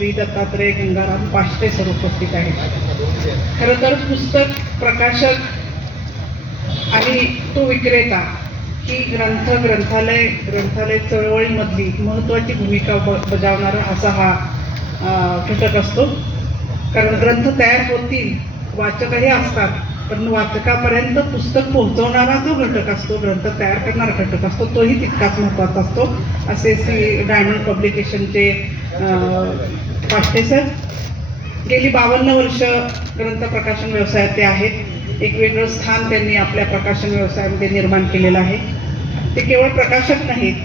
Shri Dattatray Gangaram Pashte sir उपस्थित आहेत. खरं तर पुस्तक प्रकाशक आणि तो विक्रेता ही ग्रंथालय चळवळीमधली महत्त्वाची भूमिका बजावणारा असा हा घटक असतो. कारण ग्रंथ तयार होतील, वाचकही असतात, पण वाचकापर्यंत पुस्तक पोहोचवणारा जो घटक असतो, ग्रंथ तयार करणारा घटक असतो, तोही तितकाच महत्त्वाचा असतो, असे श्री डायमंड पब्लिकेशनचे पाष्टे सर गेली 52 वर्ष ग्रंथ प्रकाशन व्यवसायात ते आहेत. एक वेगळं स्थान त्यांनी आपल्या प्रकाशन व्यवसायामध्ये निर्माण केलेलं आहे. ते केवळ प्रकाशक नाहीत,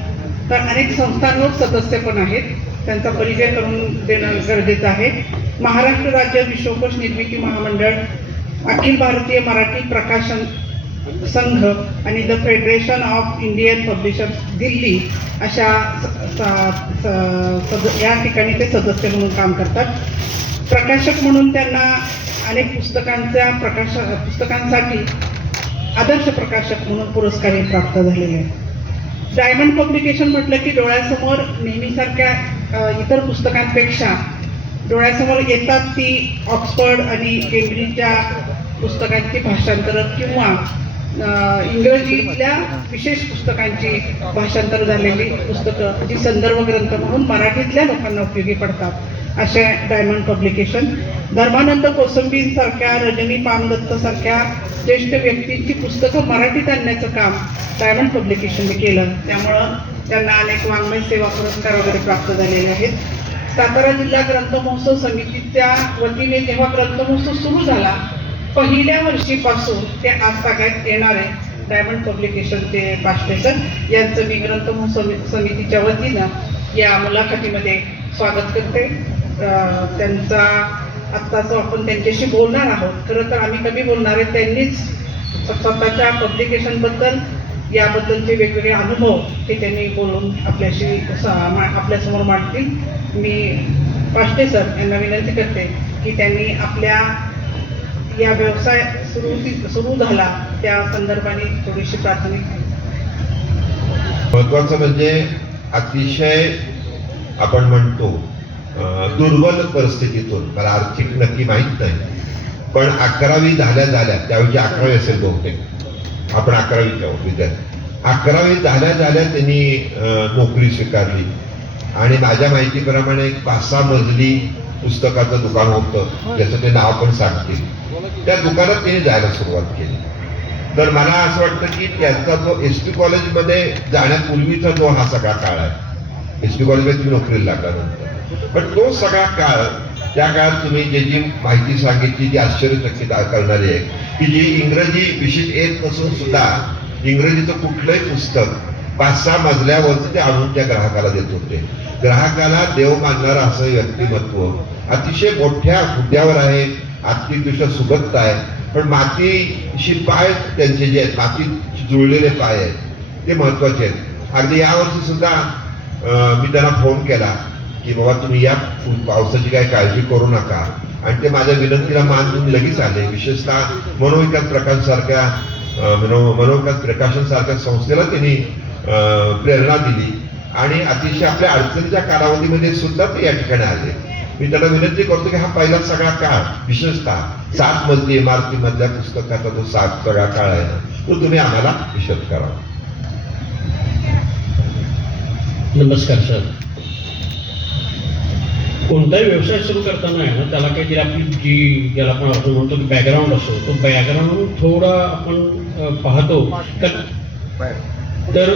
तर अनेक संस्थांवर सदस्य पण आहेत. त्यांचा परिचय करून देणं गरजेचं आहे. महाराष्ट्र राज्य विश्वकोश निर्मिती महामंडळ, अखिल भारतीय मराठी प्रकाशन संघ आणि the federation of Indian publishers Delhi अशा या ठिकाणी ते सदस्य म्हणून काम करतात. प्रकाशक म्हणून त्यांना अनेक पुस्तकांसाठी आदर्श प्रकाशक म्हणून पुरस्कारही प्राप्त झालेले आहेत. डायमंड पब्लिकेशन म्हटलं की डोळ्यासमोर नेहमीसारख्या इतर पुस्तकांपेक्षा डोळ्यासमोर येतात ती ऑक्सफर्ड आणि केम्ब्रिजच्या पुस्तकांची भाषांतरं किंवा इंग्रजीतल्या विशेष पुस्तकांची भाषांतर झालेली पुस्तकं जी संदर्भ ग्रंथ म्हणून मराठीतल्या लोकांना उपयोगी पडतात अशा डायमंड पब्लिकेशन. धर्मानंद कोसंबींसारख्या, रजनी पामदत्त सारख्या ज्येष्ठ व्यक्तींची पुस्तकं मराठीत आणण्याचं काम डायमंड पब्लिकेशनने केलं. त्यामुळं त्यांना अनेक वाङ्मय सेवा पुरस्कार वगैरे प्राप्त झालेले आहेत. सातारा जिल्हा ग्रंथ महोत्सव समितीच्या वतीने जेव्हा ग्रंथ महोत्सव सुरू झाला, पहिल्या वर्षीपासून ते आज तागायत येणारे डायमंड पब्लिकेशनचे पाष्टे सर यांचं मी ग्रंथ महोत्सव समितीच्या वतीनं या मुलाखतीमध्ये स्वागत करते. त्यांचा आत्ताचं आपण त्यांच्याशी बोलणार आहोत. खरं तर आम्ही कमी बोलणार आहे, त्यांनीच स्वतःच्या पब्लिकेशनबद्दल याबद्दलचे वेगवेगळे अनुभव ते त्यांनी बोलून आपल्यासमोर मांडतील. मी पाष्टे सर यांना विनंती करते की त्यांनी आपल्या या व्यवसाय सुरू झाला त्या संदर्भाने थोडीशी प्राथमिक. महत्वाचं म्हणजे अतिशय आपण म्हणतो दुर्बल परिस्थितीतून, मला आर्थिक नक्की माहीत नाही, पण 11वी झाल्या त्यावेळी 11वी असेल बहुतेक, आपण 11वीच्या विद्यार्थी, 11वी झाल्या त्यांनी नोकरी स्वीकारली आणि माझ्या माहितीप्रमाणे 5-6 मजली पुस्तकाचं दुकान होतं, ज्याचं ते नाव पण सांगतील. त्या दुकानात त्यांनी जायला सुरुवात केली. तर मला असं वाटतं की त्यांचा जो एस पी कॉलेजमध्ये जाण्यापूर्वीचा जो हा सगळा काळ आहे, एस पी कॉलेजमध्ये तुम्ही नोकरीला लागल्यानंतर, पण तो सगळा काळ, त्या काळात तुम्ही जी माहिती सांगितली ती आश्चर्यचकित करणारी आहे की जी इंग्रजी विशेष येत नसून सुद्धा इंग्रजीचं कुठलंही पुस्तक 5-6 मजल्यावरच ते आणून त्या ग्राहकाला देत होते. ग्राहकाला देव मानणारं असं व्यक्तिमत्व, अतिशय मोठ्या हुद्द्यावर आहे, आर्थिकदृष्ट्या सुबत्त आहे, पण मातीशी पाय त्यांचे जे आहेत, मातीत जुळलेले पाय आहेत ते महत्वाचे आहेत. अगदी यावर्षी सुद्धा मी त्यांना फोन केला की बाबा तुम्ही या पावसाची काही काळजी करू नका, आणि ते माझ्या विनंतीला मान देऊन लगेच आले. विशेषतः मनोविकास प्रकाशन सारख्या संस्थेला त्यांनी प्रेरणा दिली आणि अतिशय आपल्या अडचणीच्या कालावधीमध्ये सुद्धा ते या ठिकाणी आले. मी त्यांना विनंती करतो की हा पहिला सगळा काळ, विशेषतः 7 मजली इमारतीमधल्या पुस्तकाचा जो सगळा काळ आहे ना, तो तुम्ही आम्हाला विशद करा. नमस्कार सर. कोणताही व्यवसाय सुरू करताना आहे ना, त्याला काहीतरी आपली ज्याला आपण असं म्हणतो की बॅकग्राऊंड असतो, तो बॅकग्राऊंड थोडा आपण पाहतो तर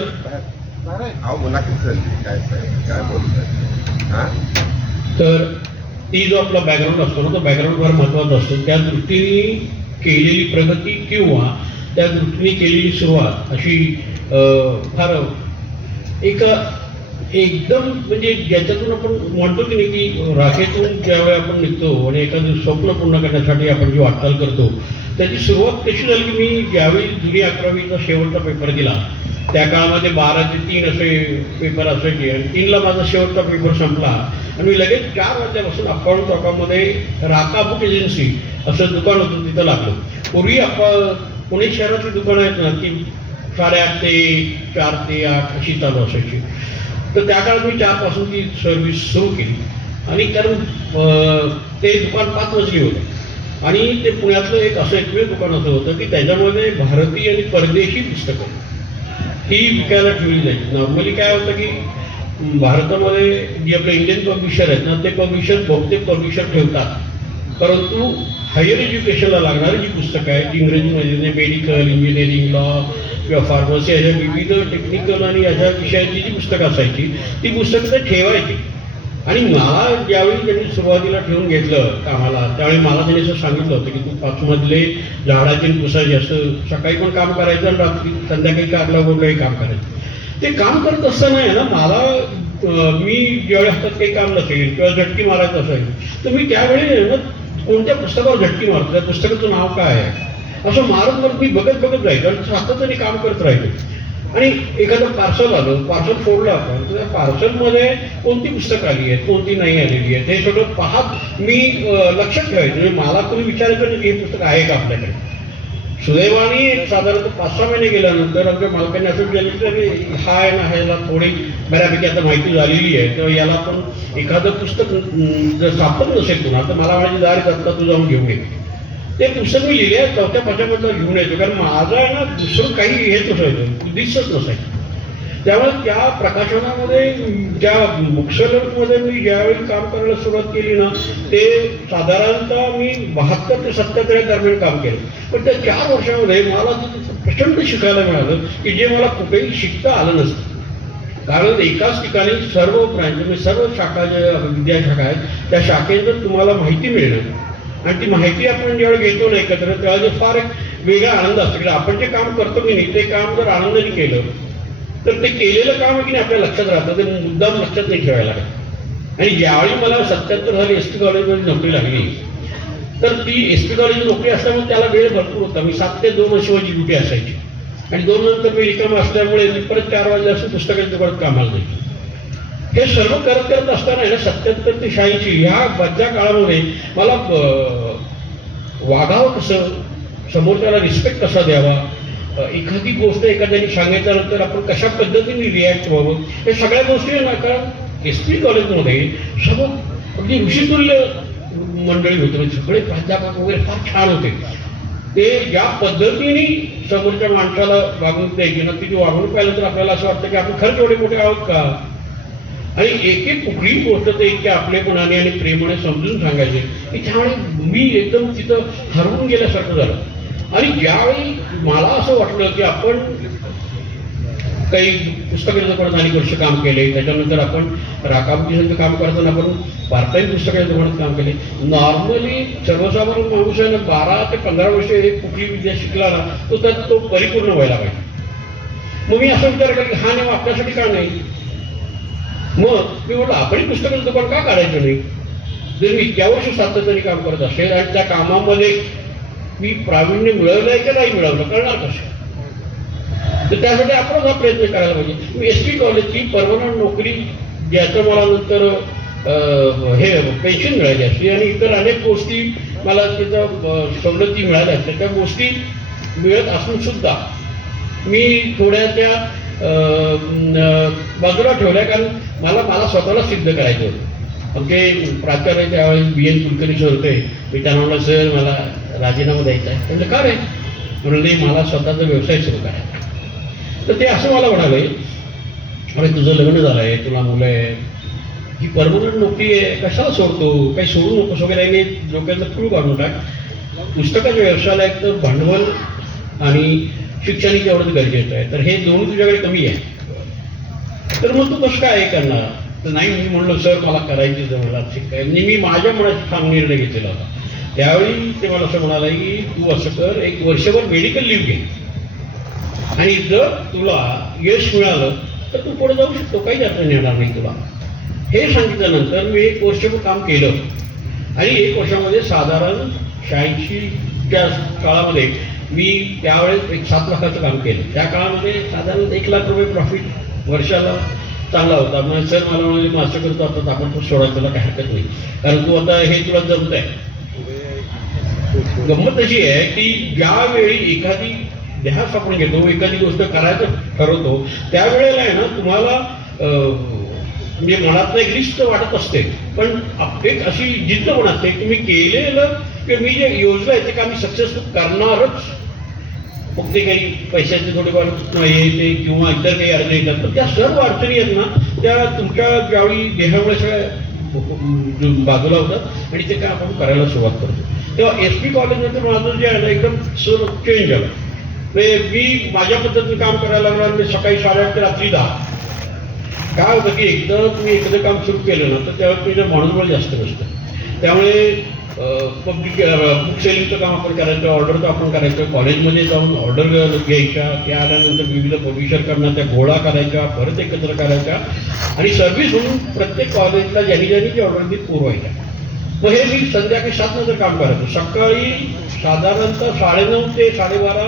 तर ती जो आपला बॅकग्राऊंड असतो ना, तो बॅकग्राऊंड फार महत्वाचा असतो. त्या दृष्टीने केलेली प्रगती किंवा त्या दृष्टीने केलेली सुरुवात अशी फार एकदम म्हणजे ज्याच्यातून आपण म्हणतो की नाही की राखेतून ज्यावेळी आपण निघतो आणि एखादं स्वप्न पूर्ण करण्यासाठी आपण जी वाटचाल करतो, त्याची सुरुवात कशी झाली की मी ज्यावेळी जुनी 11वीचा शेवटचा पेपर दिला, त्या काळामध्ये 12 ते 3 असे पेपर असायचे आणि 3ला माझा शेवटचा पेपर संपला आणि मी लगेच 4 वाजल्यापासून अकाउंट चौकामध्ये राका बुक एजन्सी असं दुकान होतं, तिथं लागलो. पूर्वी पुणे शहरातली दुकानं आहेत ना, की 8:30 ते 4 ते 8 अशी चालू असायची. तर त्या काळात मी 4 पासून ती सर्व्हिस सुरू केली आणि कारण ते दुकान 5 मजली होतं आणि ते पुण्यातलं एक असं एकमेव दुकान असं होतं की त्याच्यामध्ये भारतीय आणि परदेशी पुस्तकं ही विकायला ठेवली जायची. नॉर्मली काय होतं की भारतामध्ये जे आपले इंडियन पब्लिशर आहेत ना ते पब्लिशर बहुतेक पब्लिशर ठेवतात, परंतु हायर एज्युकेशनला लागणारी जी पुस्तकं आहेत इंग्रजीमध्ये मेडिकल, इंजिनिअरिंग, लॉ किंवा फार्मसी अशा विविध टेक्निकल आणि अशा विषयाची जी पुस्तकं असायची ती पुस्तकं ते ठेवायची. आणि मला ज्यावेळी त्यांनी सुरुवातीला ठेवून घेतलं कामाला त्यावेळी मला त्यांनी असं सांगितलं होतं की तू 5 मजले झाडाची पुसायचे असं सकाळी पण काम करायचं आणि रात्री संध्याकाळी कागदावर काही काम करायचं. ते काम करत असताना आहे ना मला मी ज्यावेळी हातात काही काम नसेल किंवा झटकी मारायचं असेल तर मी त्यावेळी ना कोणत्या पुस्तकावर झटकी मारतो, त्या पुस्तकाचं नाव काय आहे असं मारत मी बघत जायचं आणि सातत्याने काम करत राहायचं. आणि एखादं पार्सल आलं, पार्सल फोडलं आपण, तर त्या पार्सलमध्ये कोणती पुस्तकं आली आहेत, कोणती नाही आलेली आहेत हे सगळं पाहत मी लक्षात ठेवायचं. म्हणजे मला कोणी विचारायचं नाही की हे पुस्तक आहे का आपल्याकडे. सुदैवाने साधारणतः 5-6 महिने गेल्यानंतर आमच्या मालकाने असं विचारलं की हा आहे ना ह्याला थोडी बऱ्यापैकी आता माहिती झालेली आहे तर याला पण एखादं पुस्तक जर सापडत नसेल तुला तर मला माझी दारी आता तू जाऊन घेऊन ये. ते पुस्तक मी लिहिले 4थ्या-5व्या मधलं घेऊन येतो कारण माझं आहे ना दुसरं काही हेच नसायचं, उद्दिष्टच नसायचं. त्यामुळे त्या प्रकाशनामध्ये ज्या बुकसेलर्समध्ये मी ज्यावेळी काम करायला सुरुवात केली ना ते साधारणतः मी 72 ते 77 दरम्यान काम केलं. पण त्या 4 वर्षामध्ये मला प्रचंड शिकायला मिळालं की जे मला कुठेही शिकता आलं नसतं. कारण एकाच ठिकाणी सर्व ब्रँच म्हणजे सर्व शाखा ज्या विद्याशाखा आहेत त्या शाखेचं तुम्हाला माहिती मिळणं आणि ती माहिती आपण ज्यावेळी घेतो ना एकत्र त्यावेळेस फार एक वेगळा आनंद असतो की आपण जे काम करतो की नाही ते काम जर आनंदाने केलं तर ते केलेलं काम आहे की नाही आपल्या लक्षात राहतं, ते मुद्दाम लक्षात नाही ठेवायला लागत. आणि ज्यावेळी मला 77 साली SP कॉलेजमध्ये नोकरी लागली तर ती SP कॉलेजची नोकरी असल्यामुळे त्याला वेळ भरपूर होता. मी 7 ते 2 अशी माझी ड्युटी असायची आणि 2 नंतर मी रिकाम असल्यामुळे परत 4 वाजता असं पुस्तकाच्या दुकानात कामाला जायचं. हे सर्व करत असताना 77 ते 86 ह्या मधल्या काळामध्ये मला वागावं कसं, समोरच्याला रिस्पेक्ट कसा द्यावा, एखादी गोष्ट एखाद्याने सांगितल्यानंतर आपण कशा पद्धतीने रिॲक्ट व्हावं हे सगळ्या गोष्टी ना. कारण SP कॉलेजमध्ये सर्व अगदी ऋषितुल्य मंडळी होते, म्हणजे सगळे प्राध्यापक वगैरे फार छान होते. ते ज्या पद्धतीने समोरच्या माणसाला वागणूक द्यायची ना ती वागणूक पाहिलं तर आपल्याला असं वाटतं की आपण खरंच एवढे मोठे आहोत का. आणि एक कुठलीही गोष्ट ते इतक्या आपलेपणाने आणि प्रेमाने समजून सांगायचे की त्यामुळे मी एकदम तिथं हरवून गेल्यासारखं झालं. आणि ज्यावेळी मला असं वाटलं की आपण काही पुस्तकाच्या दुकानात अनेक वर्ष काम केले, त्याच्यानंतर आपण राखाबुकीचं काम करताना आपण भारताही पुस्तकाच्या दुकानात काम केले. नॉर्मली सर्वसाधारण माणूस आहे ना 12 ते 15 वर्ष एक कुठली विद्या शिकला ना तो परिपूर्ण व्हायला पाहिजे. मग मी असं विचार केला की हा नेम आपल्यासाठी का नाही. मग मी म्हटलं आपणही पुस्तकाचं दुकान का काढायचं नाही. जर मी इतक्या वर्ष सातत्याने काम करत असेल आणि त्या कामामध्ये मी प्रावीण्य मिळवलंय की नाही मिळवलं कळणार कसं. तर त्यासाठी आपणच हा प्रयत्न करायला पाहिजे. मी SP कॉलेजची परमनंट नोकरी ज्याचं मला नंतर हे पेन्शन मिळाली असली आणि इतर अनेक गोष्टी मला तिथं सवलती मिळाल्या असल्या त्या गोष्टी मिळत असून सुद्धा मी थोड्या त्या बाजूला ठेवल्या कारण मला स्वतःला सिद्ध करायचं होतं. आमचे प्राचार्य त्यावेळेस BN कुलकर्णी सर होते. मी त्यांना म्हणलं सर मला राजीनामा द्यायचा आहे. म्हणजे का रे म्हणजे मला स्वतःचा व्यवसाय सुरू करायचा. तर ते असं मला म्हणाले अरे तुझं लग्न झालं आहे, तुला मुलं आहे, ही परमनंट नोकरी आहे, कशाला सोडतो, काही सोडू नकोस वगैरे डोक्याचं फूळ काढून टाक. पुस्तकाच्या व्यवसायाला एक तर भांडवल आणि शिक्षणही तेवढंच गरजेचं आहे. तर हे दोन्ही तुझ्याकडे कमी आहे. तर मग तू कसं काय करणार. तर नाही मी म्हणलो सर मला करायची जमला शिकाय. म्हणजे मी माझ्या मनात ठाम निर्णय घेतलेला होता. त्यावेळी ते मला असं म्हणाला की तू असं कर 1 वर्षभर मेडिकल लीव्ह घे आणि जर तुला यश मिळालं तर तू पुढे जाऊ शकतो, काही अडचण येणार नाही तुला. हे सांगितल्यानंतर मी 1 वर्षभर काम केलं आणि 1 वर्षामध्ये साधारण 86च्या काळामध्ये मी त्यावेळेस 7 लाखाचं काम केलं. त्या काळामध्ये साधारण 1 लाख रुपये प्रॉफिट वर्षाला चांगला होता. म्हणजे सर मला म्हणाले मग असं करतो आता आपण तो सोडा तुला काही हरकत नाही कारण तू आता हे तुला जमत आहे. गंमत अशी आहे की ज्यावेळी एखादी ध्यास आपण घेतो, एखादी गोष्ट करायचं ठरवतो त्यावेळेला आहे ना तुम्हाला म्हणजे मनात एक लिस्ट वाटत असते, पण एक अशी जिद्द पण असते की मी केलेलं की मी जे योजना आहे ते का मी सक्सेसफुल करणारच. मग ते काही पैशाचे थोडेफार हे ते किंवा इतर काही अडचणी येतात, पण त्या सर्व अडचणी आहेत ना त्या तुमच्या ज्यावेळी देहामुळे सगळ्या बाजूला होतात आणि ते काय आपण करायला सुरुवात करतो. तेव्हा एस पी कॉलेजनंतर माझं जे आहे ना एकदम चेंज झालं. म्हणजे मी माझ्या पद्धतीने काम करायला लागलो. म्हणजे सकाळी 8:30 ते रात्री 10. काय होतं की एकदा तुम्ही एखादं काम सुरू केलं ना तर त्यावेळेस तुझं माणूसबळ जास्त नसतं. त्यामुळे पब्लिक बुक सेलिंगचं काम आपण करायचं, ऑर्डरचं आपण करायचं, कॉलेजमध्ये जाऊन ऑर्डर घ्यायच्या, त्या आल्यानंतर विविध पब्लिशरकडनं त्या गोळा करायच्या, परत एकत्र करायच्या आणि सर्व्हिस म्हणून प्रत्येक कॉलेजला ज्यांनी ज्यांनी जी ऑर्डर दिली पुरवायच्या. मग हे मी संध्याकाळी 7 नंतर काम करायचो. सकाळी साधारणतः 9:30 ते 12:30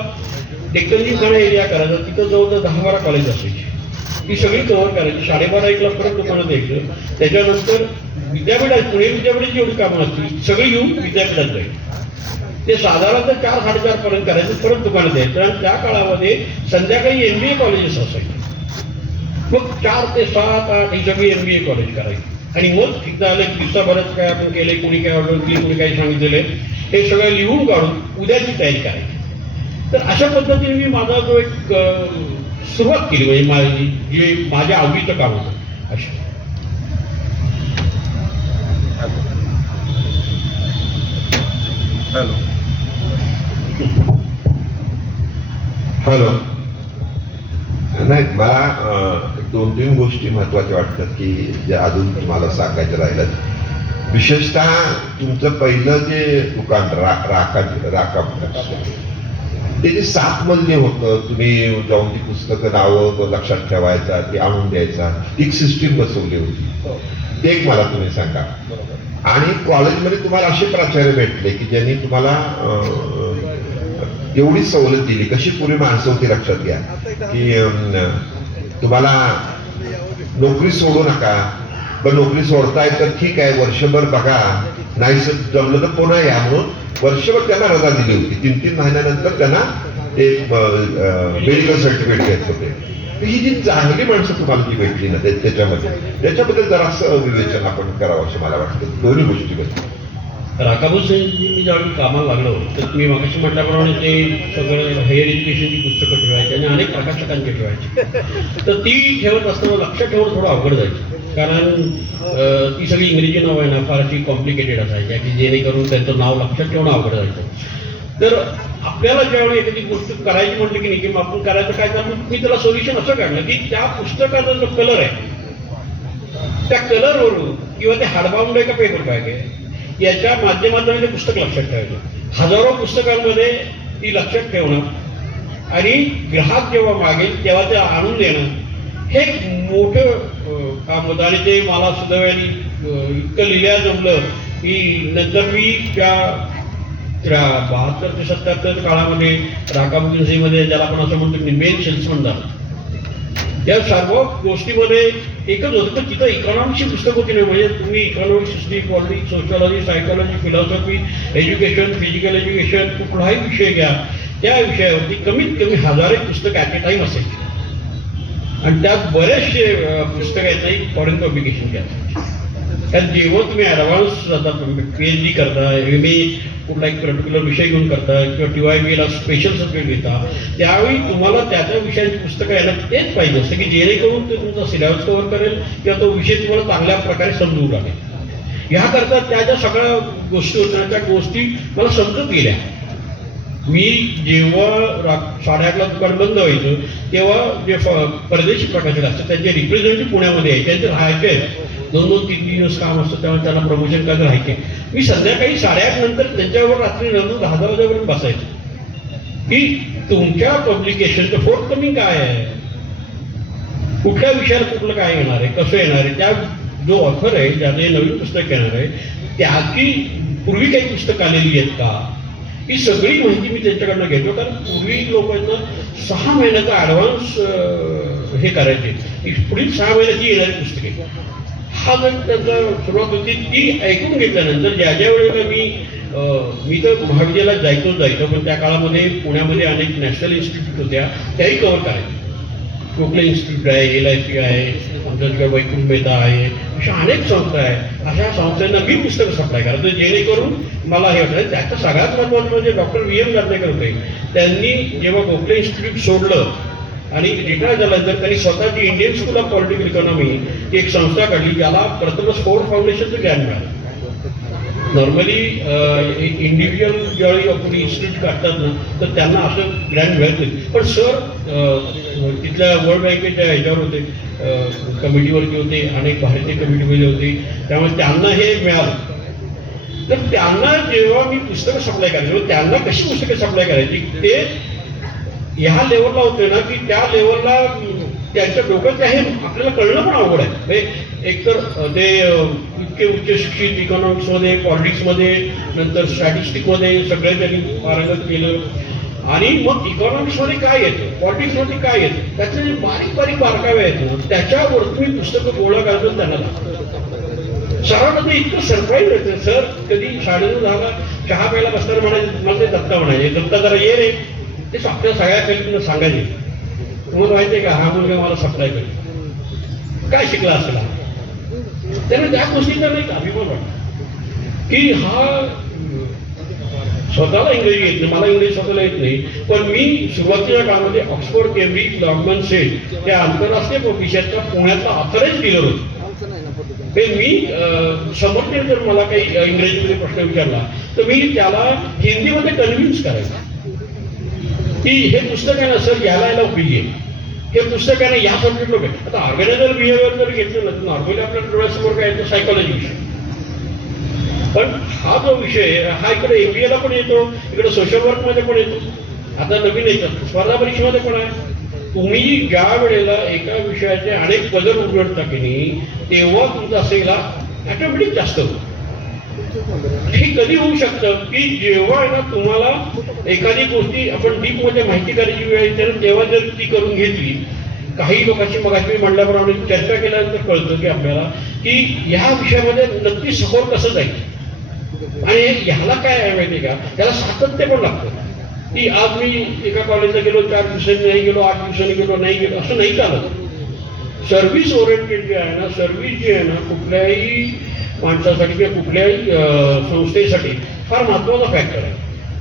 डेक्कन जिमखाना एरिया करायचा. तिथं जवळजवळ 10-12 कॉलेज असायची. ती सगळी कव्हर करायची. 12:30-1ला परत दुकानात यायचं. त्याच्यानंतर विद्यापीठात पुणे विद्यापीठाची एवढी कामं असतील सगळी येऊन विद्यापीठात जाईल. ते साधारणतः 4-4:30 पर्यंत करायचं, परत दुकानात यायचं. आणि त्या काळामध्ये संध्याकाळी MBA कॉलेजेस असायचे. मग 4 ते 7-8 ही सगळी MBA कॉलेज करायची. आणि मग एकदा आलं की दिवसाभरात काय आपण केले, कुणी काय ऑर्डर केली, कुणी काय सांगितलेले, हे सगळं लिहून काढून उद्याची तयारी करायची. तर अशा पद्धतीने मी माझा जो एक सुरुवात केली, म्हणजे माझी जे माझ्या आवडीचं काम होतं अशा. हॅलो. नाही, मला 2-3 गोष्टी महत्वाच्या वाटतात की ज्या अजून तुम्हाला सांगायच्या राहिल्यात. विशेषतः तुमचं पहिलं जे दुकान राका ते जे 7 मजली होतं, तुम्ही जाऊन ती पुस्तकं नावं लक्षात ठेवायचा, ती आणून द्यायचा, एक सिस्टीम बसवली होती. ते एक मला तुम्ही सांगा. आणि कॉलेजमध्ये तुम्हाला असे प्राचार्य भेटले की ज्यांनी तुम्हाला एवढी सवलत दिली. कशी पूर्वी माणसं होती लक्षात घ्या की तुम्हाला नोकरी सोडू नका, पण नोकरी सोडताय तर ठीक आहे, वर्षभर बघा, नाही जमलं तर पुन्हा या म्हणून वर्षभर त्यांना रजा दिली होती. 3-3 महिन्यानंतर त्यांना ते मेडिकल सर्टिफिकेट घेत होते. ही जी चांगली माणसं तुम्हाला जी भेटली ना त्याच्याबद्दल जरासं विवेचन आपण करावं असं मला वाटतं. दोन्ही गोष्टीबद्दल. राकाबूसजी मी ज्यावेळी कामाला लागलो तर मी मगाशी म्हटल्याप्रमाणे ते सगळं हायर एज्युकेशनची पुस्तकं ठेवायची आणि अनेक प्रकाशकांची ठेवायची. तर ती ठेवत असताना लक्ष ठेवणं थोडं अवघड जायचं, कारण ती सगळी इंग्रजी नाव आहे ना फार अशी कॉम्प्लिकेटेड असायची की जेणेकरून त्यांचं नाव लक्षात ठेवणं अवघड जायचं. तर आपल्याला ज्यावेळी एखादी गोष्ट करायची म्हटलं की नाही की आपण करायचं काय, तर मी त्याला सोल्युशन असं काढलं की त्या पुस्तकाचा जो कलर आहे त्या कलरवरून किंवा ते हार्डबाउंड आहे का पेपर बॅग आहे याच्या माध्यमातून ते पुस्तक लक्षात ठेवायचं. हजारो पुस्तकांमध्ये ती लक्षात ठेवणं आणि ग्राहक जेव्हा मागेल तेव्हा ते आणून देणं हे एक मोठं काम होतं. आणि ते मला सुदैवाने इतकं लिहायला जमलं की नंतर मी त्या 72 ते 77 काळामध्ये राकाबुंसीमध्ये ज्याला आपण असं म्हणतो की मेन सेल्समन झालं. त्या सर्व गोष्टीमध्ये एकच होतं तर तिथं इकॉनॉमिक्सची पुस्तक होती नाही. म्हणजे तुम्ही economics, history, politics, sociology, psychology, philosophy, education, physical education, कुठलाही विषय घ्या त्या विषयावरती कमीत कमी 1000 पुस्तक ॲट ए टाईम असायची. आणि त्यात बरेचसे पुस्तकं आहेत नाही फॉरेन पब्लिकेशन घ्या. त्यात जेव्हा तुम्ही ॲडव्हान्स जाता, PhD करता, MA कुठला एक पर्टिक्युलर विषय घेऊन करता किंवा TYBला स्पेशल सब्जेक्ट घेता, त्यावेळी तुम्हाला त्या विषयांची पुस्तकं यायला तेच पाहिजे असतं की जेणेकरून ते तुमचा सिलेबस कव्हर करेल किंवा तो विषय तुम्हाला चांगल्या प्रकारे समजून लागेल. ह्याकरता त्या ज्या सगळ्या गोष्टी होत्या त्या गोष्टी मला समजत गेल्या. मी जेव्हा 8:30ला दुकान बंद व्हायचं तेव्हा जे परदेशी प्रकाशक असतात त्यांचे रिप्रेझेंटेटिव्ह पुण्यामध्ये आहे, त्यांचे राहायचे 2-3 दिवस काम असतं, त्यामुळे त्यांना प्रमोशन करायला राहायचे. मी संध्याकाळी 8:30 नंतर त्यांच्याबरोबर रात्री 9-10 वाजेपर्यंत बसायचो की तुमच्या पब्लिकेशनचं फोर्टकमिंग काय आहे, कुठल्या विषयाला कुठलं काय येणार आहे, कसं येणार आहे, त्या जो ऑथर आहे ज्याचे नवीन पुस्तक येणार आहे त्याची पूर्वी काही पुस्तकं आलेली आहेत का, ही सगळी माहिती मी त्यांच्याकडनं घेतो. कारण पूर्वी लोकांना 6 महिन्याचा ॲडव्हान्स हे करायचे की पुढील 6 महिन्याची येणारी पुस्तके. हा जर त्यांचा सुरुवात होती ती ऐकून घेतल्यानंतर ज्या वेळेला मी तर महाविद्यालयात जायचो पण त्या काळामध्ये पुण्यामध्ये अनेक नॅशनल इन्स्टिट्यूट होत्या त्याही कव्हर करायचे. कोकले इन्स्टिट्यूट आहे, LIC आहे, आमच्या वैकुंठ मेहता आहे, अशा अनेक संस्था आहे. अशा संस्थांना मी पुस्तकं सप्लाय करायचं जेणेकरून मला हे होतं. त्याचं सगळ्यात महत्त्वाचं म्हणजे डॉक्टर VM गांधीकर होते. त्यांनी जेव्हा गोखले इन्स्टिट्यूट सोडलं आणि रिटायर झाल्यानंतर त्यांनी स्वतःची Indian School of Political Economy ही एक संस्था काढली, ज्याला प्रथमच फोर्ड फाउंडेशनचं ज्ञान मिळालं. नॉर्मली इंडिव्हिज्युअल ज्यावेळी आपण इन्स्टिट्यूट काढतात ना तर त्यांना असं ग्रँड मिळत नाही. पण सर तिथल्या वर्ल्ड बँकेच्या ह्याच्यावर होते, कमिटीवरती होते, अनेक भारतीय कमिटीमध्ये होते, त्यामुळे त्यांना हे मिळालं. तर त्यांना जेव्हा मी पुस्तकं सप्लाय करायची, त्यांना कशी पुस्तकं सप्लाय करायची ते ह्या लेवलला होते ना की त्या लेवलला त्यांच्या डोक्यात हे आपल्याला कळणं पण अवघड आहे. म्हणजे एकतर ते इतके उच्च शिक्षित इकॉनॉमिक्समध्ये, पॉलिटिक्समध्ये, नंतर स्टॅटिस्टिकमध्ये सगळे त्यांनी पारंगत केलं. आणि मग इकॉनॉमिक्समध्ये काय येतं, पॉलिटिक्समध्ये काय येतं, त्याचे जे बारीक बारीक बारकावे आहेत ना त्याच्यावर तुम्ही पुस्तकं गोळा करायचं त्यांना लागतं. सरांना ते इतकं सरप्राईज होतं. सर कधी 9:30 चहा प्यायला बसताना म्हणायचे, मला ते दत्ता म्हणायचे, दत्ता जरा ये रे. ते आपल्या सगळ्या कलिकांना सांगायचे, तुम्हाला माहिती आहे का हा मुलगा मला सप्लाय करेल. काय शिकला असेल त्यामुळे त्या गोष्टीचा नाही अभिमान वाटतो की हा स्वतःला इंग्रजी येत नाही, मला इंग्रजी स्वतःला येत नाही. पण मी सुरुवातीच्या काळामध्ये ऑक्सफोर्ड, केम्ब्रिज, लॉर्डमन सेट त्या आंतरराष्ट्रीय परिषदच्या पुण्यातला ऑथराईज डीलर होतो. ते मी समोरने जर मला काही इंग्रजीमध्ये प्रश्न विचारला तर मी त्याला हिंदीमध्ये कन्व्हिन्स करायचा की हे पुस्तक आहे ना सर याला उपयोगी आहे, हे पुस्तक आहे ना या सब्जेक्टला आहे. आता ऑर्गनायझर बिहेवियर जर घेतलं ना तर नॉर्मली आपल्या डोळ्यासमोर काय येतं सायकोलॉजी विषय. पण हा जो विषय हा इकडे MBA ला पण येतो, इकडे सोशल वर्कमध्ये पण येतो, आता नवीन येतात स्पर्धा परीक्षेमध्ये पण आहे. तुम्ही ज्या वेळेला एका विषयाचे अनेक पदर उघडता की नाही तेव्हा तुमचा असेला ऑटोमॅटिक जास्त होतो. हे कधी होऊ शकतं की जेव्हा आहे ना तुम्हाला एखादी गोष्टी आपण डीपमध्ये माहिती करायची वेळ येते ना तेव्हा जर ती करून घेतली. काही लोकांची मगाशी म्हणल्याप्रमाणे चर्चा केल्यानंतर कळतं की आपल्याला की ह्या विषयामध्ये नक्की सखोल कसं जायचं. आणि ह्याला काय आहे माहिती का, त्याला सातत्य पण लागतं की आज मी एका कॉलेजला गेलो, 4 दिवसांनी नाही गेलो, 8 दिवसांनी गेलो, नाही गेलो, असं नाही चालत. सर्व्हिस ओरिएंटेड जे आहे ना, सर्व्हिस जी आहे ना कुठल्याही माणसासाठी किंवा कुठल्याही संस्थेसाठी फार महत्त्वाचा फॅक्टर आहे.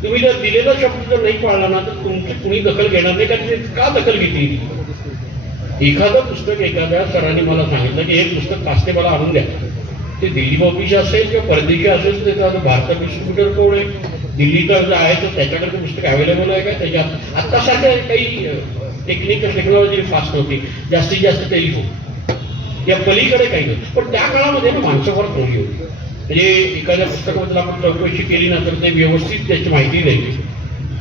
तुम्ही जर दिलेला शब्द जर नाही पाळला ना तर तुमची कुणी दखल घेणार नाही. कारण ते का दखल घेतली. एखादं पुस्तक एखाद्या सरांनी मला सांगितलं की हे पुस्तक कास्ते मला आणून द्या. ते दिल्ली पब्लिश असेल किंवा परदेशी असेल तर त्याचं भारतात डिस्ट्रीब्युटर कोण आहे, दिल्लीचा जर आहे तर त्याच्याकडे पुस्तक अवेलेबल आहे का, त्याच्यात आत्तासारख्या काही टेक्निकल टेक्नॉलॉजी फास्ट होती, जास्तीत जास्त टेलिफोन या पलीकडे काही नाही. पण त्या काळामध्ये माणसं फार थोडी होती. म्हणजे एखाद्या पुस्तकाबद्दल आपण चौकशी केली ना तर ते व्यवस्थित त्याची माहिती द्यायची,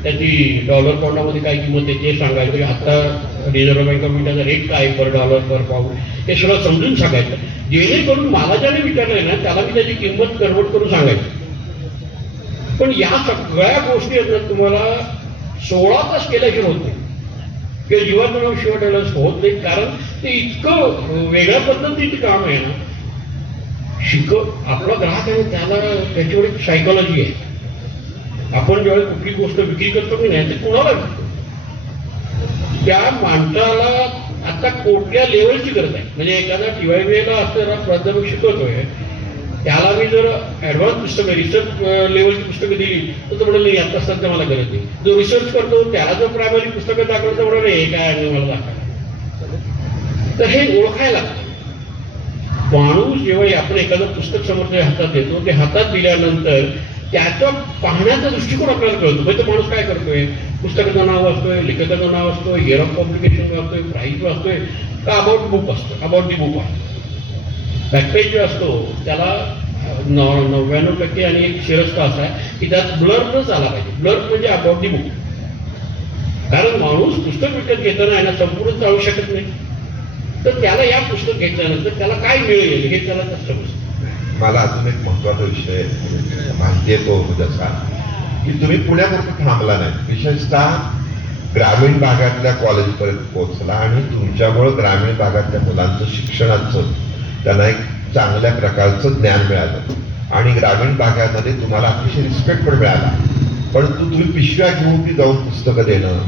त्याची डॉलर पाऊंडामध्ये काय किंमत आहे ते सांगायचं, आता रिझर्व्ह बँक ऑफ इंडियाचा रेट काय पर डॉलर पर पाऊंड हे सगळं समजून सांगायचं. जेणेकरून मला ज्याने विचारलंय ना त्याला मी त्याची किंमत कन्वर्ट करून सांगायची. पण या सगळ्या गोष्टी तुम्हाला 16 तास केल्याशिवाय होत नाही किंवा जीवात शेवट होत नाही. कारण ते इतकं वेगळ्या पद्धतीचं काम आहे ना. आपला ग्राहक आहे त्याला त्याच्यावर एक सायकोलॉजी आहे. आपण ज्यावेळी कुठली गोष्ट विक्री करतो की नाही ते कोणाला विकतो, त्या माणसाला आता कुठल्या लेवलची गरज आहे. म्हणजे एखादा TYVला असणारा प्राध्यापक शिकवतोय त्याला मी जर ॲडव्हान्स पुस्तकं रिसर्च लेवलची पुस्तकं दिली तर तो म्हणून नाही आता सध्या मला गरज नाही. जो रिसर्च करतो त्याला जर प्रायमरी पुस्तकं दाखवलं तर म्हणून हे काय आहे मला दाखवा. तर हे ओळखायला लागतं. माणूस जेव्हा आपण एखादं पुस्तक समोरच्या हातात देतो ते हातात दिल्यानंतर त्याचा पाहण्याचा दृष्टिकोन आपल्याला कळतो. म्हणजे तो माणूस काय करतोय, पुस्तकाचं नाव वाचतोय, लेखकाचं नाव वाचतोय, इयर ऑफ पब्लिकेशन वाचतोय, प्राईज वाचतोय का अबाउट बुक असतो, अबाउट दी बुक असतो. बॅकपेज जो असतो त्याला 99% आणि एक शिरस्ता असा आहे की त्यात ब्लरच आला पाहिजे. ब्लर म्हणजे अबाउट दी बुक. कारण माणूस पुस्तक विकत घेताना आहे ना संपूर्ण चालू शकत नाही. तर त्याला या पुस्तक घेतल्यानंतर त्याला काय मिळेल हे त्याला समजतं. मला अजून एक महत्वाचा विषय माहिती आहे तो जसा की तुम्ही पुण्यापुरतं थांबला नाही, विशेषतः ग्रामीण भागातल्या कॉलेजपर्यंत पोहोचला आणि तुमच्यामुळं ग्रामीण भागातल्या मुलांचं शिक्षणाचं त्यांना एक चांगल्या प्रकारचं ज्ञान मिळालं आणि ग्रामीण भागामध्ये तुम्हाला अतिशय रिस्पेक्ट पण मिळाला. परंतु तुम्ही पिशव्या घेऊन ती जाऊन पुस्तकं देणं,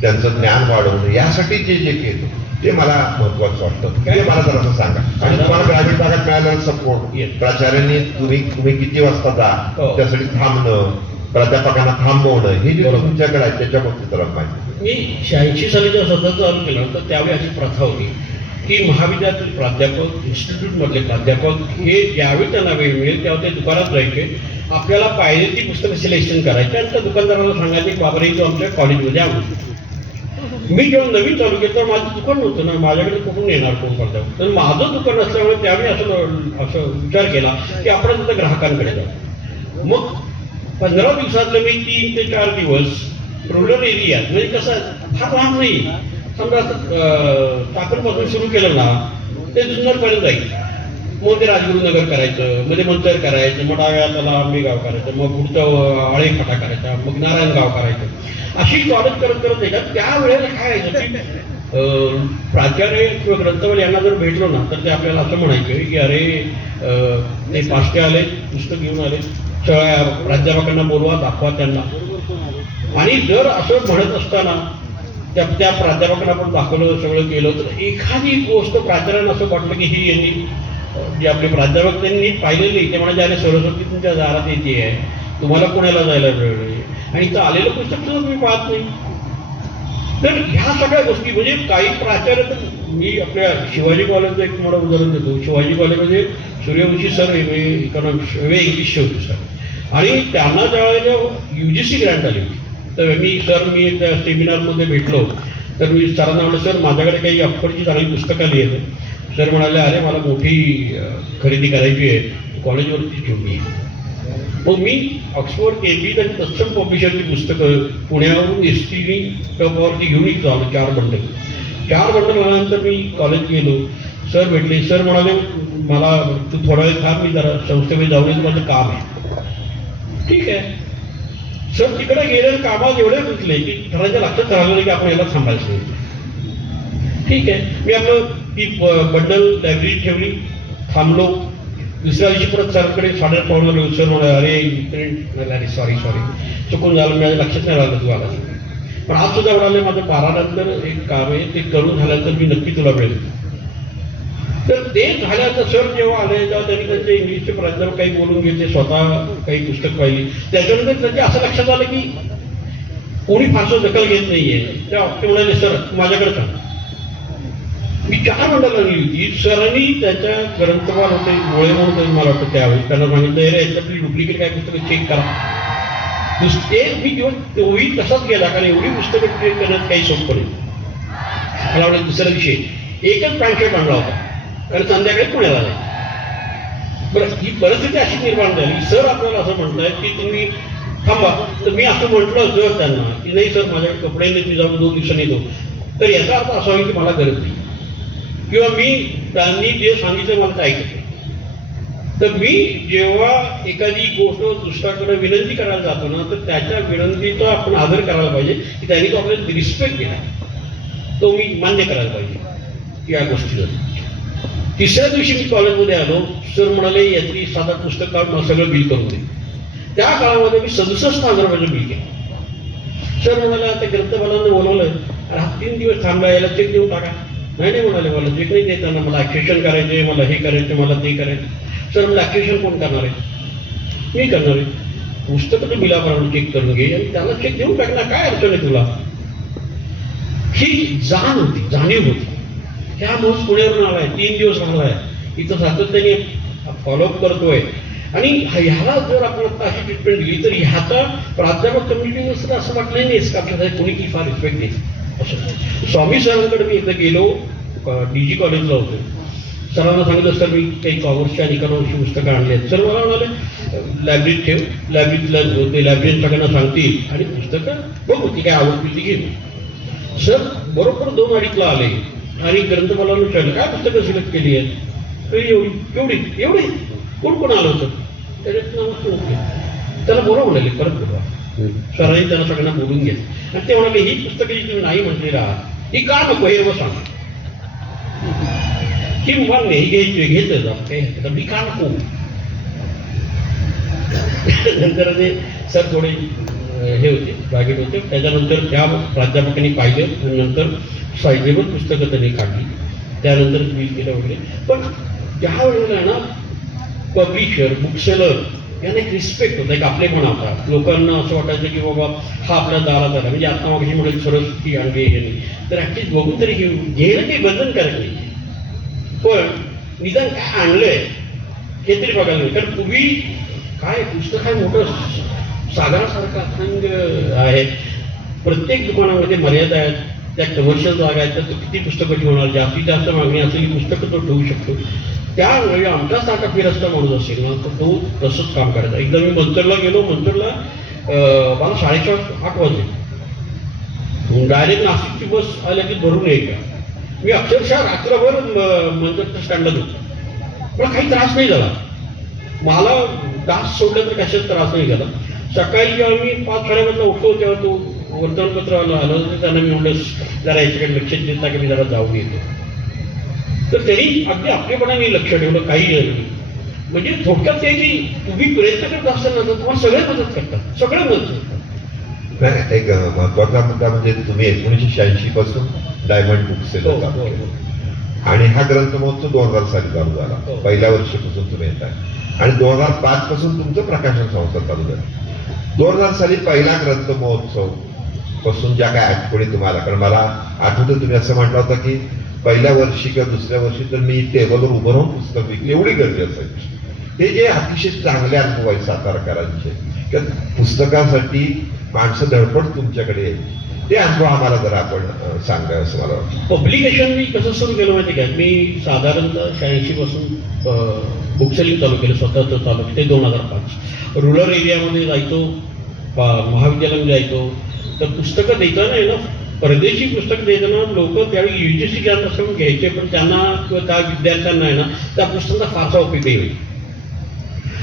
त्यांचं ज्ञान वाढवणं यासाठी जे जे केलं ते मला महत्वाचं वाटतं. ते मला जरा सांगा. आणि तुम्हाला ग्रामीण भागात मिळालेला सपोर्ट, प्राचार्यांनी तुम्ही किती वाजता जा त्यासाठी थांबणं, प्राध्यापकांना थांबवणं, हे जे तुमच्याकडे आहे त्याच्याबद्दल जरा माहिती. मी 86 साली जेव्हा सतत चालू केलं तर त्यावेळी अशी प्रथा होती की महाविद्यालयातील प्राध्यापक, इन्स्टिट्यूटमधले प्राध्यापक हे ज्यावेळी त्यांना वेळ मिळेल तेव्हा ते दुकानात जायचे, आपल्याला पाहिजे ती पुस्तकं सिलेक्शन करायचे आणि त्या दुकानदाराला सांगायचे की बाबा तो आमच्या कॉलेजमध्ये आणून. मी जेव्हा नवीन चालू केलं तर माझं दुकान नव्हतं ना, माझ्याकडे कुठून येणार कोण प्राध्यापक. तर माझं दुकान असल्यामुळे त्यावेळी असं विचार केला की आपण तिथं ग्राहकांकडे जाऊ. मग 15 दिवसातले मी 3 ते 4 दिवस रुरल एरियात, म्हणजे कसं फार लांब नाही, समजा टाकरपासून सुरू केलं ना ते जुन्नरपर्यंत जाईल. मग ते राजगुरुनगर करायचं, मध्ये मंतर करायचं, मग डाव्या त्याला आंबेगाव करायचं, मग पुढचं आळेफाटा करायचा, मग नारायणगाव करायचं. अशी कॉलेज करत करत त्याच्यात त्यावेळेला काय व्हायचं की प्राचार्य किंवा ग्रंथवाले यांना जर भेटलो ना तर ते आपल्याला असं म्हणायचे की अरे ते पाचटे आले, पुस्तक घेऊन आले, सगळ्या प्राध्यापकांना बोलवा, दाखवा त्यांना. आणि जर असं म्हणत असताना त्या प्राध्यापकांना आपण दाखवलं, सगळं केलं, तर एखादी गोष्ट प्राचार्यांना असं वाटलं की ही यांनी जे आपले प्राध्यापक त्यांनी पाहिलेली, ते म्हणायचे अरे सरस्वती तुमच्या दारात येते आहे, तुम्हाला पुण्याला जायला वेळ नाही आणि इथं आलेलं पुस्तक सुद्धा तुम्ही पाहत नाही. तर ह्या सगळ्या गोष्टी म्हणजे काही प्राचार्य, तर मी आपल्या शिवाजी कॉलेजचं एक मोठं उदाहरण देतो. शिवाजी कॉलेजमध्ये सूर्यवंशी सर इकॉनॉमिक्स इंग्लिश होते सर, आणि त्यांना ज्यावेळेला UGC ग्रँट आली तर मी त्या सेमिनारमध्ये भेटलो तर मी सरांना म्हटलं सर माझ्याकडे काही ऑक्सफर्डची चांगली पुस्तकं आली आहेत. सर म्हणाले अरे मला मोठी खरेदी करायची आहे, कॉलेजवरती घेऊन ये. मग मी ऑक्सफोर्ड, केम्ब्रिज आणि तत्सम पब्लिशरची पुस्तकं पुण्यावरून STV टॉपवरती घेऊन येतो आलो 4 बंडल आल्यानंतर मी कॉलेज गेलो. सर भेटले, सर म्हणाले मला तू थोडा वेळ थांब, मी जरा संस्थेमध्ये जाऊन येतो, माझं काम आहे. ठीक आहे सर. तिकडे गेले, कामात एवढे गुंतले की ठराच्या लक्षात राहिलं की आपण याला थांबायचं नाही. ठीक आहे, मी आपलं ती बंडल लायब्ररीत ठेवली, थांबलो. दुसऱ्या दिवशी परत सरांकडे 8:30 सर म्हणाले अरे सॉरी चुकून झालं, माझ्या लक्षात नाही राहिलं तू आला. पण आज सुद्धा म्हणाले माझं 12 नंतर एक काम आहे, ते करून झाल्यानंतर मी नक्की तुला मिळेल. तर ते झाल्यानंतर सर जेव्हा आले तेव्हा त्यांनी त्यांचे इंग्लिशचे प्राध्यापक काही बोलून घेतले, स्वतः काही पुस्तक पाहिली. त्याच्यानंतर त्यांच्या असं लक्षात आलं की कोणी फारसं दखल घेत नाहीये. तेव्हा ते म्हणाले सर माझ्याकडे सांग. मी 4 मंडळ लागली होती. सरांनी त्याच्या ग्रंथपाल होते गोळे म्हणून मला वाटतं त्यावेळेस त्यांना सांगितलं अरे याच्यातली डुप्लिकेट काय पुस्तकं चेक करा. ते मी तोही तसाच गेला, कारण एवढी पुस्तकं चेक करण्यात काही सोपं नाही. मला वाटतं दुसऱ्या दिवशी एकच पॅन्ट शर्ट आणला होता, कारण संध्याकाळी पुण्याला जाईल. बरं, ही परिस्थिती अशी निर्माण झाली. सर आपल्याला असं म्हणतायत की तुम्ही थांबा. तर मी असं म्हटलं जर त्यांना की नाही सर माझ्याकडे कपडे नाही, मी जाऊन 2 दिवसांनी येतो. तर याचा अर्थ असा होईल की मला गरज नाही, किंवा मी त्यांनी जे सांगितलं मला ते ऐकत. तर मी जेव्हा एखादी गोष्ट दुसऱ्याकडे विनंती करायला जातो ना, तर त्याच्या विनंतीचा आपण आदर करायला पाहिजे की त्यांनी तो आपल्याला रिस्पेक्ट दिला, तो मी मान्य करायला पाहिजे या गोष्टीला. तिसऱ्या दिवशी मी कॉलेजमध्ये आलो. सर म्हणाले यातली साधा पुस्तक काढून मला सगळं बिल करून दे. त्या काळामध्ये मी 67,000 रुपयाचं बिल केलं. सर म्हणाले आता ग्रंथपालांना बोलवलंय, अरे 3 दिवस थांबला, याला चेक देऊन टाका. नाही म्हणाले मला चेक नाही देताना, मला ॲक्सेशन करायचे, मला हे करायचं, मला ते करायचं. सर मला ॲक्सेशन कोण करणार आहे? मी करणार आहे. पुस्तकं तर बिलाप्रमाणे चेक करून घे आणि त्याला चेक देऊन टाकणार, काय अडचण आहे तुला? ही जाणीव होती. त्यामुळेच पुण्यावरून आलाय, 3 दिवस राहिलाय, इथं सातत्याने फॉलोअप करतोय. आणि ह्याला जर आपण आता अशी ट्रीटमेंट दिली तर ह्याचा प्राध्यापक कम्युनिटीनुसार असं वाटलं नाहीच का आपल्याला कोणी की फार रिस्पेक्ट देईल असं. स्वामी सरांकडे मी एकदा गेलो, DG कॉलेजला होतो. सरांना सांगितलं सर मी काही कॉमर्सच्या आणि इकॉनॉमिक्सची पुस्तकं आणली आहेत. सर मला म्हणाले लायब्ररीत ठेव, लायब्ररीतला ते लायब्ररीत सगळ्यांना सांगतील आणि पुस्तकं बघू ती काय आवडतील ती घेऊ. सर बरोबर 2:30 आले आणि ग्रंथपालांना विचारलं काय पुस्तकं सिलेक्ट केली आहेत? एवढी कोण आलं होतं? त्याच्यात त्याला बोलावं म्हणाले, परत बोलवा. सरांनी त्यांना सगळ्यांना बोलून घेतलं आणि ते म्हणाले ही पुस्तकं जी तुम्ही नाही म्हटलेली आहात ही का नको हे सांगा. की मला नाही घ्यायची, घेतलं मी का नको. नंतर ते सर थोडे हे होते बागेत होते. त्याच्यानंतर त्या प्राध्यापकांनी पाहिलं आणि नंतर सायझेबल पुस्तकं त्यांनी काढली, त्यानंतर बिल केलं वगैरे. पण ज्या वेळेला ना पब्लिशर बुकसेलर यांना एक रिस्पेक्ट होता, एक आपलेपणा होता. लोकांना असं वाटायचं की बाबा हा आपल्या दारात आला, म्हणजे आता मागची म्हणेल सरस्वती आणली यांनी, तर ॲटलीस्ट बघून तरी घेणं काही बंधनकारक नाही, पण निदान काय आणलंय हे तरी बघायला नाही. कारण पूर्वी काय पुस्तक हा मोठं सागरासारखं अथांग आहे. प्रत्येक दुकानामध्ये मर्यादा आहेत, त्या कमर्शियल जागा आहेत, तर तो किती पुस्तकं ठेवणार, जास्तीत जास्त मागणी असलेली पुस्तकं तो ठेवू शकतो. त्यामुळे आमचा सारखा फिरस्ता माणूस असेल ना तर तो तसंच काम करायचा. एकदा मी मंतरला गेलो, मंतरला मला 8:30 वाजले, डायरेक्ट नाशिकची बस आल्या की भरून यायच्या. मी अक्षरशः रात्रभर मंतरच्या स्टँडला होतो, पण काही त्रास नाही झाला मला. तास सोडलं तर कशाच त्रास नाही झाला. सकाळी जेव्हा मी 5-5:30 उठलो तेव्हा तो वर्तमानपत्र आलं, तर त्यांना मी म्हणलं जरा याच्याकडे लक्ष देता की मी जरा जाऊन येतो. तर त्यांनी अगदी आपलेपणाने लक्ष ठेवलं, काही नाही. म्हणजे थोडक्यात ते की तुम्ही प्रयत्न करत असाल ना तर तुम्हाला सगळे मदत करतात, सगळे मदत करतात. नाही, एक महत्वाचा मुद्दा म्हणजे तुम्ही 1986 पासून डायमंड बुक सेलर चालू केलं आणि हा ग्रंथ महोत्सव 2000 साली चालू झाला. पहिल्या वर्षापासून तुम्ही येत आहे आणि 2005 पासून तुमचं प्रकाशन संस्था चालू झाली. 2000 साली पहिला ग्रंथ महोत्सव पासून ज्या काय आठवणी तुम्हाला, कारण मला आठवतं तुम्ही असं म्हटलं होतं की पहिल्या वर्षी किंवा दुसऱ्या वर्षी तर मी टेबलवर उभं राहून पुस्तक विकली, एवढी गर्दी असायची. ते जे अतिशय चांगले अनुभव आहेत सातारकरांचे, किंवा पुस्तकासाठी माणसं धडपड तुमच्याकडे यायची, ते अनुभव आम्हाला जरा आपण सांगा असं मला वाटतं. पब्लिकेशन मी कसं सुरू केलं माहिती काय, मी साधारणतः 86 पासून बुक सेलिंग चालू केलं, स्वतःचं चालू केलं. ते 2005 रुरल एरियामध्ये जायचो, महाविद्यालयामध्ये जायचो, तर पुस्तकं देताना आहे ना, परदेशी पुस्तक देताना लोक त्यावेळी UGC ज्ञान असं घ्यायचे, पण त्यांना किंवा त्या विद्यार्थ्यांना आहे ना त्या पुस्तकाचा फारसा उपयोग होईल.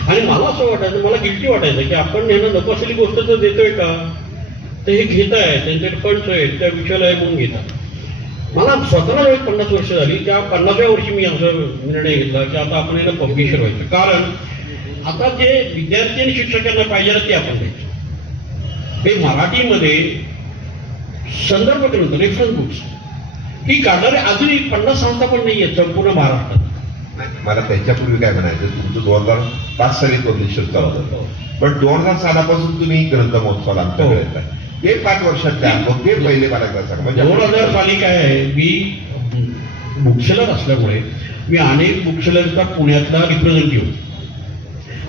आणि मला असं वाटायचं, मला गिल्टी वाटायचं की आपण यांना नको असलेली गोष्ट तर देतोय का, तर हे घेत आहे, त्यांच्याकडे फंड्स आहेत, त्या विषयाला म्हणून घेतात. मला स्वतःला जेव्हा 50 वर्ष झाली, त्या 50व्या वर्षी मी असा निर्णय घेतला की आता आपण याला पब्लिशर व्हायचं. कारण आता जे विद्यार्थी आणि शिक्षकांना पाहिजे ते आपण द्यायचं. हे मराठीमध्ये संदर्भ ग्रंथ, रेफरन्स बुक्स ही काढणारे अजूनही 50 संस्था पण नाही आहेत संपूर्ण महाराष्ट्रात. मला त्याच्यापूर्वी काय म्हणायचं, तुमचं 2005 साली पब्लिशर चालू झालं, पण 2000 सालापासून तुम्ही ग्रंथ महोत्सवाला आमच्याकडे येत आहे. ते 5 वर्षातले अनुभव ते पहिले मला काय सांगा. म्हणजे 2000 साली काय आहे, मी बुकसेलर असल्यामुळे मी अनेक बुकसेलरचा पुण्यातला रिप्रेझेंटेटिव्ह,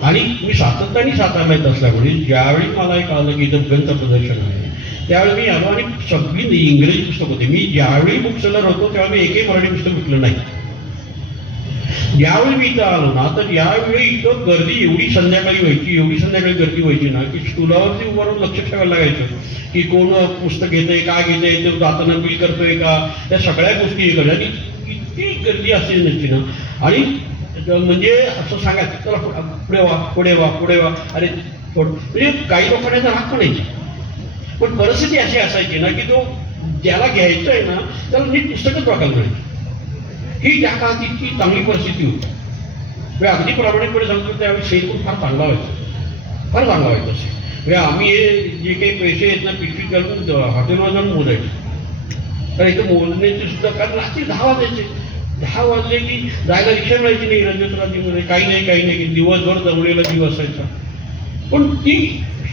आणि मी सातत्याने सातारला येत असल्यामुळे ज्यावेळी मला एक आलं की इथं ग्रंथ प्रदर्शन आहे, त्यावेळी मी आलो आणि सगळी इंग्रजी पुस्तक होते. मी ज्यावेळी बुकसेलर होतो तेव्हा मी एकही मराठी पुस्तक विकलं नाही. ज्यावेळी मी इथं आलो ना, तर यावेळी इथं गर्दी एवढी संध्याकाळी व्हायची, एवढी संध्याकाळी गर्दी व्हायची ना, की स्टुलावरती उभं राहून लक्ष ठेवायला लागायचं की कोण पुस्तक घेतंय, काय घेतंय, ते जाताना बिल करतोय का, त्या सगळ्या गोष्टी हे करतात. आणि इतकी गर्दी असेल नसती ना, आणि म्हणजे असं सांगायचं चला पुढे वा पुढे वा पुढे वा, अरे म्हणजे काही लोकांना राग पण यायची. पण परिस्थिती अशी असायची ना की तो ज्याला घ्यायचं आहे ना त्याला नीट पुस्तकच बघायला मिळायचं. ही त्या काळात इतकी चांगली परिस्थिती होती. म्हणजे अगदी प्रामाणिकपणे सांगतो त्यावेळी शेतकरी फार चांगला व्हायचा, फार चांगला व्हायचं असे. म्हणजे आम्ही हे जे काही पैसे आहेत ना पिशवीत घालून हॉटेलवर जाऊन मोजायचे. तर इथं मोजण्याची सुद्धा, कारण रात्री 10 वाजायचे, 10 वाजले की जायला रिक्षा मिळायची नाही रंजनराजीमध्ये, काही नाही दिवसभर जमलेला जीव असायचा. पण ती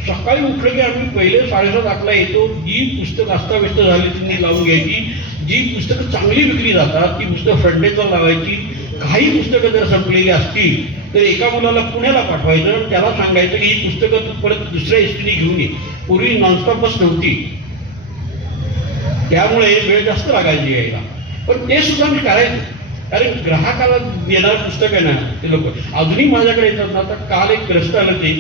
सकाळी उठलं की आम्ही पहिले 7:30-8ला येतो, जी पुस्तक अस्ताव्यस्त झाली त्यांनी लावून घ्यायची, जी पुस्तकं चांगली विकली जातात ती पुस्तकं फ्रंटेजवर लावायची. काही पुस्तकं जर संपलेली असतील तर एका मुलाला पुण्याला पाठवायचं, त्याला सांगायचं की ही पुस्तकं तू परत दुसऱ्या एसटीने घेऊन ये. पूर्वी नॉनस्टॉप बस नव्हती, त्यामुळे वेळ जास्त लागायची यायला, पण ते सुद्धा मी करायचो. कारण ग्राहकाला देणारं पुस्तक आहे ना ते लोक अजूनही माझ्याकडे येतात ना. आता काल एक ग्रस्त आलं ते,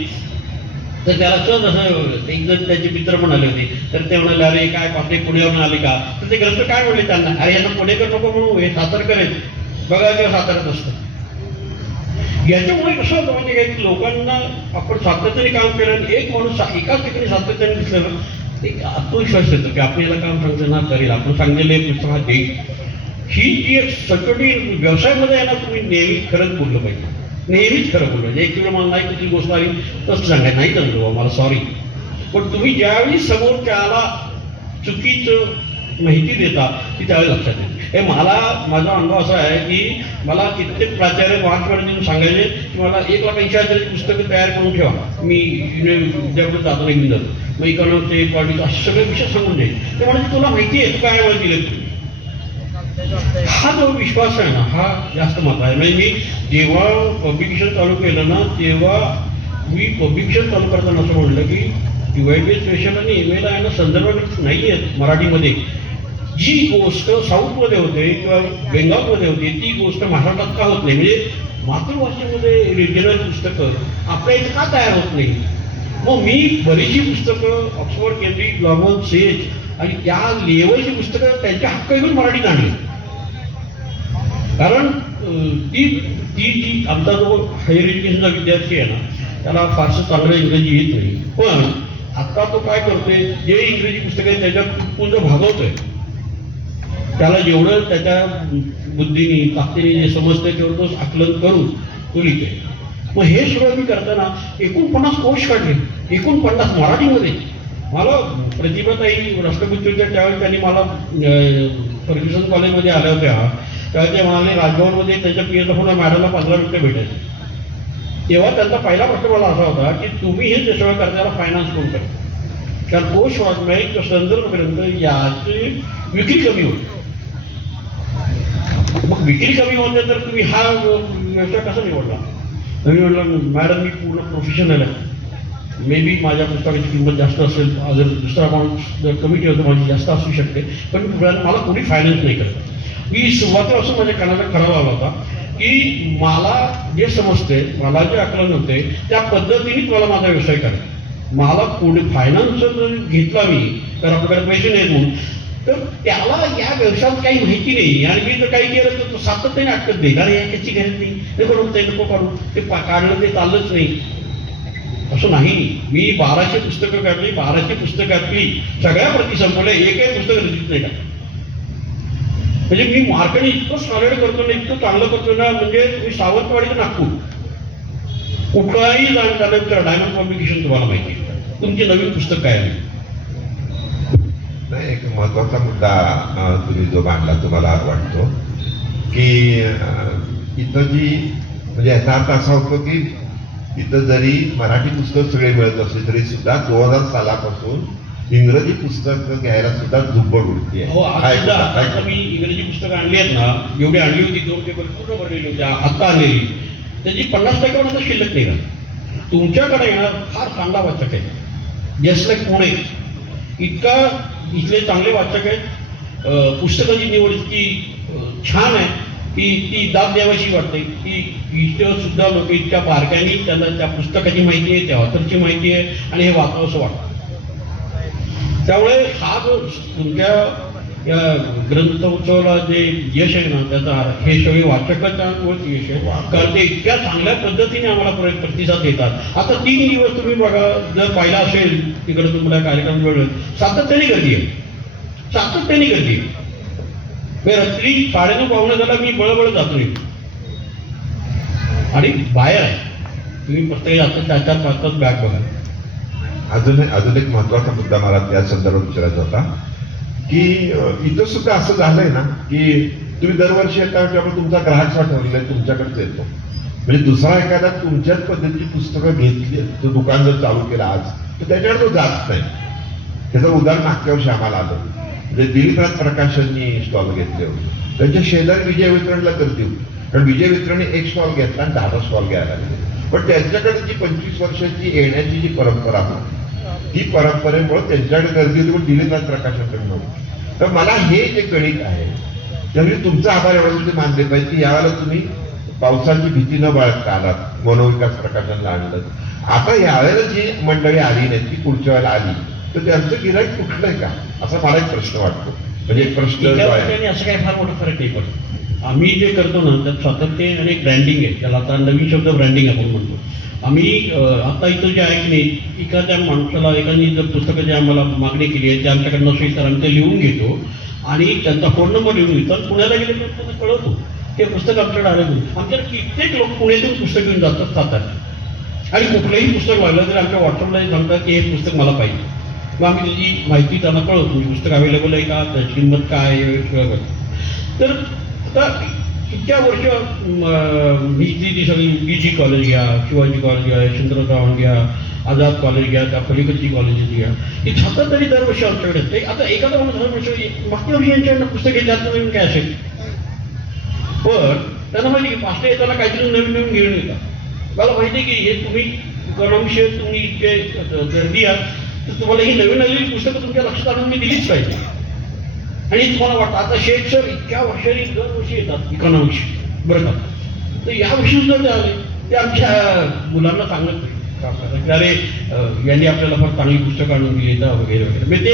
तर त्याला सहज असं एक जण त्याचे मित्र पण आले होते, तर ते म्हणाले अरे काय आपले पुण्यावरून आले का, तर ते ग्रस्त काय म्हणले त्यांना, अरे यांना पुणेकर नको म्हणू, हे सातारकर आहेत, बघा किंवा साताऱ्यात असतं. याच्यामुळे कसं होतं म्हणजे काय की लोकांना आपण सातत्याने काम केलं आणि एक माणूस एकाच ठिकाणी सातत्याने दिसलं ना, एक आत्मविश्वास येतो की आपण याला काम सांगतो ना करेल, आपण सांगितले पुस्तकात देईल. ही जी एक सगळी व्यवसायामध्ये आहे ना, तुम्ही नेहमी खरंच बोललं पाहिजे, नेहमीच खरं बोललं. एक वेळ मला नाही कुठली गोष्ट आली तसं सांगायचं, नाही जमलं मला सॉरी, पण तुम्ही ज्यावेळी समोरच्याला चुकीचं माहिती देता ती त्यावेळी लक्षात येते. हे माझा अनुभव असा आहे की मला कित्येक प्राचार्य महाराष्ट्रामध्ये येऊन सांगायचे की मला 1,80,000 पुस्तकं तयार करून ठेवा, मी विद्यापीठात जाताना घेऊन जातो, मग इकॉनॉमिकचे पॉलिटिक्स असे सगळे विषय सांगून द्यायचे. ते म्हणजे तुला माहिती आहे तू काय मला दिलं तुम्ही. हा जो विश्वास आहे ना हा जास्त महत्त्वाचा आहे. म्हणजे मी जेव्हा पब्लिकेशन चालू केलं ना तेव्हा मी पब्लिकेशन चालू करताना असं म्हटलं की UIB स्पेशल आणि email आहे ना संदर्भ नाही आहेत मराठीमध्ये. जी गोष्ट साऊथमध्ये होते किंवा बेंगालमध्ये होती ती गोष्ट महाराष्ट्रात का होत नाही, म्हणजे मातृभाषेमध्ये रिजनल पुस्तकं आपल्या इथे का तयार होत नाही. मग मी बरीचशी पुस्तकं ऑक्सफोर्ड, केम्ब्रिज, ग्लॉबल, सेज आणि त्या लेवलची पुस्तकं त्यांच्या हक्क घेऊन मराठीत आणली. कारण ती जी आमचा जो हायर एज्युकेशनचा विद्यार्थी आहे ना त्याला फारसं चांगलं इंग्रजी येत नाही, पण आता तो काय करतोय जे इंग्रजी पुस्तक आहे त्याच्यात पुन्हा भागवतोय, त्याला जेवढं त्याच्या बुद्धीने ताकदीने जे समजतंय तेवढं तो आकलन करून तो लिहितोय. मग हे सगळं मी करताना 49 कोश काढले, 49 मराठीमध्ये. मला प्रतिभाताई राष्ट्रपतीच्या त्यावेळी त्यांनी मला फर्ग्युसन कॉलेजमध्ये आल्या होत्या तेव्हा ते म्हणाले राजभवनमध्ये त्यांच्या पीएचला पुन्हा मॅडमला 15 मिनिटं भेटायचे. तेव्हा त्यांचा पहिला प्रश्न मला असा होता की तुम्ही हे जे सगळं करताना फायनान्स कोण करता, कारण कोश वाङ्मय संदर्भ ग्रंथ याची विक्री कमी होती. मग विक्री कमी होते तर तुम्ही हा व्यवसाय कसा निवडला. मी म्हटलं मॅडम मी पूर्ण प्रोफेशनल आहे, मे बी माझ्या पुस्तकाची किंमत जास्त असेल, जर दुसरा माणूस जर कमिटी होतं माझी जास्त असू शकते, पण मला कोणी फायनान्स नाही करत. मी सुरुवातीला असं माझ्या कानाला खरा लावला होता की मला जे समजते, मला जे आकलन होते त्या पद्धतीनेच मला माझा व्यवसाय करायचा. मला कोणी फायनान्स जर घेतला मी तर आपल्याकडे पैसे नाहीत म्हणून तर त्याला या व्यवसायात काही माहिती नाही आणि मी जर काही केलं तर तो सातत्याने अटकत देईल, अरे याची गरज नाही, ते करून ते नको काढू, ते काढलं ते चाललंच नाही. असं नाही. मी 1200 पुस्तकं काढली, 1200 पुस्तकातली सगळ्या प्रती संपवल्या, एकही पुस्तक रचित नाही का. म्हणजे मी मार्केट इतकं सॉलिड करतो ना, इतकं चांगलं करतो ना, म्हणजे मी सावंतवाडी नागपूर कुठलाही झाल्यानंतर डायमंड पब्लिकेशन तुम्हाला माहिती आहे तुमची नवीन पुस्तक काय आहे. नाही, एक महत्वाचा मुद्दा तुम्ही जो मांडला तुम्हाला वाटतो की इथं जी म्हणजे याचा अर्थ असा होतो की इथं जरी मराठी पुस्तक सगळे मिळत असले तरी सुद्धा 2000 सालापासून इंग्रजी पुस्तक घ्यायला सुद्धा झुंबड उडती आहे. हो, आता मी इंग्रजी पुस्तकं आणली आहेत ना, एवढी आणली होती 2 टेबल पूर्ण भरलेली होती, आता आणलेली त्याची 50% आता शिल्लक नाही राहत. तुमच्याकडे येणार फार चांगला वाचक आहे, जस्ट लाईक पुणे इतका इथले चांगले वाचक आहेत. पुस्तकाची निवड इतकी छान आहे की ती दाद द्यावाशी वाटते की इथं सुद्धा लोक इतक्या बारकाईने त्यांना त्या पुस्तकाची माहिती आहे, त्या ऑथरची माहिती आहे आणि हे वाचावं असं वाटतं. त्यामुळे हा जो तुमच्या या ग्रंथोत्सवाला जे यश आहे ना त्याचा हे सगळे वाचकांच्या यश आहे, कारण ते इतक्या चांगल्या पद्धतीने आम्हाला प्रतिसाद देतात. आता 3 दिवस तुम्ही बघा, जर पाहिला असेल तिकडे तुम्हाला कार्यक्रम वेळ सातत्याने गर्दी आहे, सातत्याने गर्दी आहे. रात्री 9:30 पावणे झाला मी बळबळ जातो आणि बाहेर आहे. तुम्ही प्रत्येक आता 4-5 बॅग बघा. अजून एक महत्वाचा मुद्दा मला त्या संदर्भात विचारायचा होता की इथं सुद्धा असं झालंय ना की तुम्ही दरवर्षी येता म्हणजे आपण तुमचा ग्राहक ठरवलाय तुमच्याकडेच येतो, म्हणजे दुसरा एखादा तुमच्याच पद्धतीची पुस्तकं घेतली तो दुकान जर चालू केलं आज तर त्याच्याकडे तो जात नाही. त्याचं उदाहरण मागच्या वर्षी आम्हाला आलं, म्हणजे दिलीपनाथ प्रकाशननी स्टॉल घेतले होते, त्यांच्या शेजारी विजय वितरणला गर्दी होती, कारण विजय वितरणने एक स्टॉल घेतला आणि 10 स्टॉल घ्यायला लागले. पण त्यांच्याकडे जी 25 वर्षाची येण्याची जी परंपरा होती ती परंपरेमुळे त्यांच्याकडे गर्दी होती, पण दिलीपनाथ प्रकाशनकडे नव्हती. तर मला हे जे गणित आहे त्यामुळे तुमचा आभार एवढा तुम्ही मानले पाहिजे की यावेळेला तुम्ही पावसाची भीती न बाळगता आलात, मनोविकास प्रकाशनला आणलं. आता यावेळेला जी मंडळी आली नाही ती पुढच्या वेळेला आली तर त्यांचं गिराईक कुठलंय का असा मला एक प्रश्न वाटतो. म्हणजे एक प्रश्न असं काही फार मोठा फरक नाही पडतो. आम्ही जे करतो ना त्यात सातत्य आणि एक ब्रँडिंग आहे, त्याला आता नवीन शब्द ब्रँडिंग आपण म्हणतो. आम्ही आता इथं जे आहे की नाही एखाद्या माणसाला एखादी जर पुस्तकं जे आम्हाला मागणी केली आहे ते आमच्याकडे नसेल तर आम्ही ते लिहून घेतो आणि त्यांचा फोन नंबर लिहून घेतो. पुण्याला गेले तर त्यांना कळवतो ते पुस्तक आमच्याकडे आलं. आमच्याकडे कित्येक लोक पुण्यातून पुस्तक घेऊन जातात साताऱ्यात आणि कुठलंही पुस्तक लागलं तर आमच्या व्हॉट्सअपला सांगतात की हे पुस्तक मला पाहिजे, मग आम्ही त्याची माहिती त्यांना कळवतो, पुस्तक अवेलेबल आहे का, त्याची किंमत काय आहे सगळं करतो. तर आता इतक्या वर्ष मी ती सगळी BG कॉलेज घ्या, शिवाजी कॉलेज घ्या, यशवंतराव चव्हाण घ्या, आझाद कॉलेज घ्या, त्या पलीकडची कॉलेजेस घ्या, ही सतत दरवर्षी आमच्याकडे असते. आता एखादा माणूस मागच्या वर्षी यांच्याकडनं पुस्तक घ्यायचं नवीन काय असेल, पण त्यांना माहिती की पाचला येताना काहीतरी नवीन नवीन घेऊन येतात. मला माहिती आहे की हे तुम्ही इकॉनॉमिक्स तुम्ही इतके गर्दी आहात तर तुम्हाला ही नवीन आलेली पुस्तकं तुमच्या लक्षात आणून मी दिलीच पाहिजे. आणि तुम्हाला वाटतं आता शेठ सर इतक्या वर्षांनी दरवर्षी येतात इकॉनॉमिक्स बरं का, तर या वर्षी सुद्धा ते आले, ते आमच्या मुलांना सांगत नाही अरे यांनी आपल्याला फार चांगली पुस्तकं आणून दिली तर वगैरे वगैरे. म्हणजे ते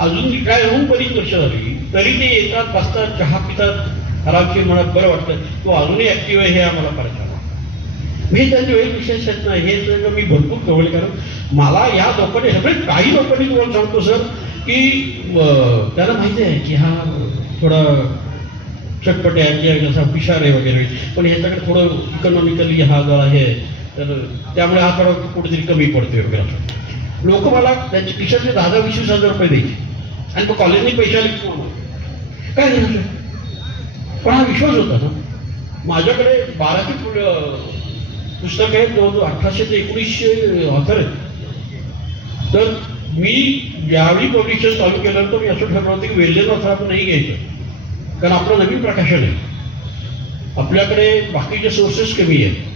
अजून काय होऊन बरीच वर्ष झाली तरी ते येतात, बसतात, चहा पितात, आरामशीर मनात बरं वाटतं, तो अजूनही ऍक्टिव्ह आहे हे आम्हाला फार छान. मी त्यांचे वेळ विशेष आहेत ना हे सगळं मी भरपूर कळवले, कारण मला या लोकांनी सगळे काही लोकांनी तुम्हाला सांगतो सर की त्याला माहिती आहे की हा थोडा चटपट आहे किंवा जसा पिशार आहे वगैरे, पण ह्याच्याकडे थोडं इकॉनॉमिकली हा जरा हे तर त्यामुळे हा थोडा कुठेतरी कमी पडतोय वगैरे असं. लोक मला त्यांच्या खिशातले 10,000-20,000 रुपये द्यायचे आणि मग कॉलेजने पैसे आले काय झालं, पण हा विश्वास होता ना. माझ्याकडे 12 पुस्तक आहे, 1800 ते 1900 ऑथर आहेत. तर मी ज्यावेळी पब्लिशन चालू केलं तर मी असं ठरवलं होतं की वेल्डेन ऑथर आपण नाही घ्यायचं, कारण आपलं नवीन प्रकाशन आहे, आपल्याकडे बाकीचे सोर्सेस कमी आहेत.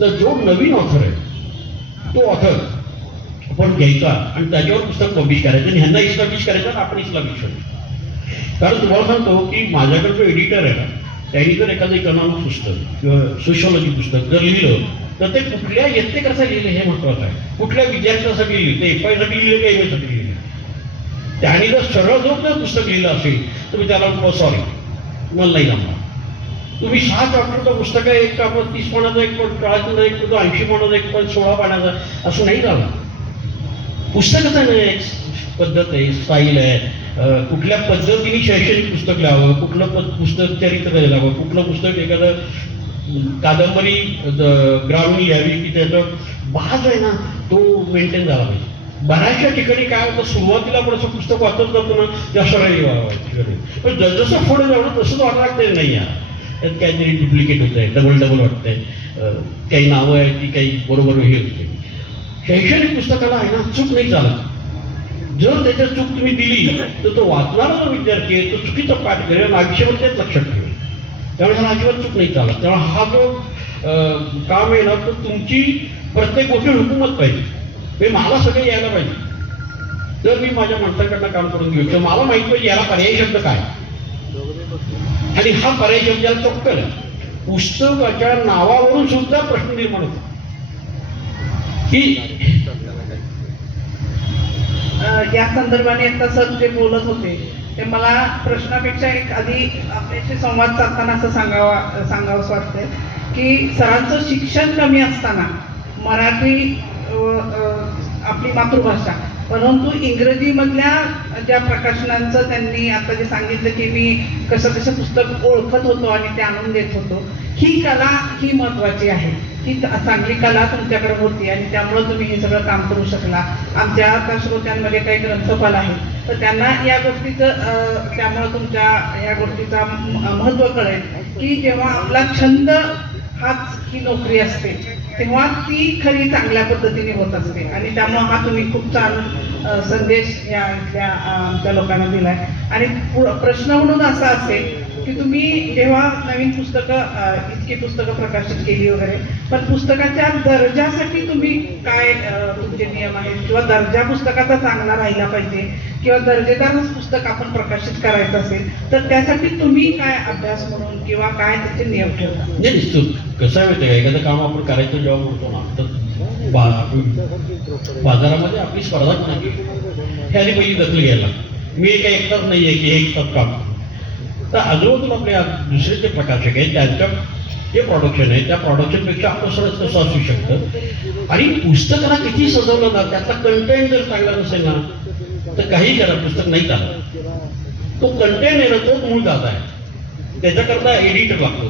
तर जो नवीन ऑथर आहे तो ऑथर आपण घ्यायचा आणि त्याच्यावर पुस्तक पब्लिश करायचं आणि ह्यांना इस्टॅब्लिश करायचं आणि आपण इस्टॅब्लिश करायचं. कारण तुम्हाला सांगतो की माझ्याकडे जो एडिटर आहे ना त्यांनी जर एखादं इकॉनॉमिक पुस्तक किंवा सोशिओलॉजी पुस्तक जर लिहिलं तर ते कुठल्या यत्तेकरता लिहिलं हे महत्वाचं आहे, कुठल्या विद्यार्थ्यासाठी लिहिलं, ते FY साठी लिहिलं का MA साठी लिहिलं. त्याने जर सरळ जर पुस्तक लिहिलं असेल तर मी त्याला सॉरी मला नाही जमणार. तुम्ही 6 चॅप्टरचं पुस्तक आहे, एक आपण 30 पानाचं, एक पण 40 एक पण 80 पानाचं, एक पण 16 पानाचं, असं नाही झालं. पुस्तकाचं नाही एक पद्धत आहे, स्टाईल आहे, कुठल्या पद्धतीने शैक्षणिक पुस्तक लिहावं, कुठलं पुस्तक चरित्र लिहावं, कुठलं पुस्तक एखादं कादंबरी ग्रामीण लिहावी की त्याचं बाज आहे ना तो मेंटेन झाला पाहिजे. बऱ्याचशा ठिकाणी काय होतं सुरुवातीला आपण असं पुस्तक वाचत जातो ना त्या सरळ व्हावं, पण जसं पुढे जावं तसंच वाटतं नाही यार त्यात काहीतरी डुप्लिकेट होत आहे, डबल वाटतंय, काही नावं आहेत की काही बरोबर हे होते. शैक्षणिक पुस्तकाला आहे ना चूक नाही चालत. जर त्याच्यात चूक तुम्ही दिली तर तो वाचणारा जो विद्यार्थी आहे तो चुकीचा पाठ करेल, आयुष्यभर तेच लक्षात ठेवेल. त्यामुळे ह्याला अजिबात चूक नाही चालत. त्यामुळे हा जो काम आहे ना तर तुमची प्रत्येक गोष्टी हुकूमत पाहिजे, हे मला सगळे यायला पाहिजे. जर मी माझ्या माणसांकडनं काम करून घेऊ तर मला माहिती पाहिजे याला पर्यायी शब्द काय, आणि हा पर्यायी शब्द याला चक्कर पुस्तकाच्या नावावरून सुद्धा प्रश्न निर्माण होतो की या संदर्भाने आता सर जे बोलत होते ते मला प्रश्नापेक्षा एक आधी आपल्याशी संवाद साधताना असं सांगावंसं वाटतंय की सरांचं शिक्षण कमी असताना मराठी आपली मातृभाषा, परंतु इंग्रजीमधल्या ज्या प्रकाशनांचं त्यांनी आता जे सांगितलं की मी कसं पुस्तक ओळखत होतो आणि ते आणून देत होतो, ही कला ही महत्त्वाची आहे. ही चांगली कला तुमच्याकडे होती आणि त्यामुळं तुम्ही हे सगळं काम करू शकला. आमच्या त्या श्रोत्यांमध्ये काही ग्रंथपाल आहेत तर त्यांना या गोष्टीचं त्यामुळं तुमच्या या गोष्टीचा महत्त्व कळेल की जेव्हा आपला छंद हाच ही नोकरी असते तेव्हा ती खरी चांगल्या पद्धतीने होत असते. आणि त्यामुळं हा तुम्ही खूप छान संदेश या इथल्या आमच्या लोकांना दिलाय. आणि प्रश्न म्हणून असा असेल की तुम्ही जेव्हा नवीन पुस्तकं इतकी पुस्तकं प्रकाशित केली वगैरे, पण पुस्तकाच्या दर्जासाठी तुम्ही काय तुमचे नियम आहेत, किंवा दर्जा पुस्तकाचा चांगला राहिला पाहिजे किंवा दर्जेदारच पुस्तक आपण प्रकाशित करायचं असेल तर त्यासाठी तुम्ही काय अभ्यास म्हणून किंवा काय त्याचे नियम ठेवता? निश्चित कसं आहे माहिती आहे, एखादं काम आपण करायचं जेव्हा म्हणतो ना तर बाजारामध्ये आपली स्पर्धा नाही हे आधी पहिली दखल घ्यायला. मी काही एकटाच नाही आहे की हे एकटाच काम. तर आजूबाजूला आपले दुसरे जे प्रकाशक आहेत त्यांच्या जे प्रोडक्शन आहे त्या प्रोडक्शनपेक्षा आपलं सरस कसं असू शकतं. आणि पुस्तकाला किती सजवलं ना त्याचा कंटेंट जर चांगला नसेल ना तर काही करा पुस्तक नाही चालत. तो कंटेंट आहे ना तोच मूळ दादा आहे, त्याच्याकरता एडिटर लागतो,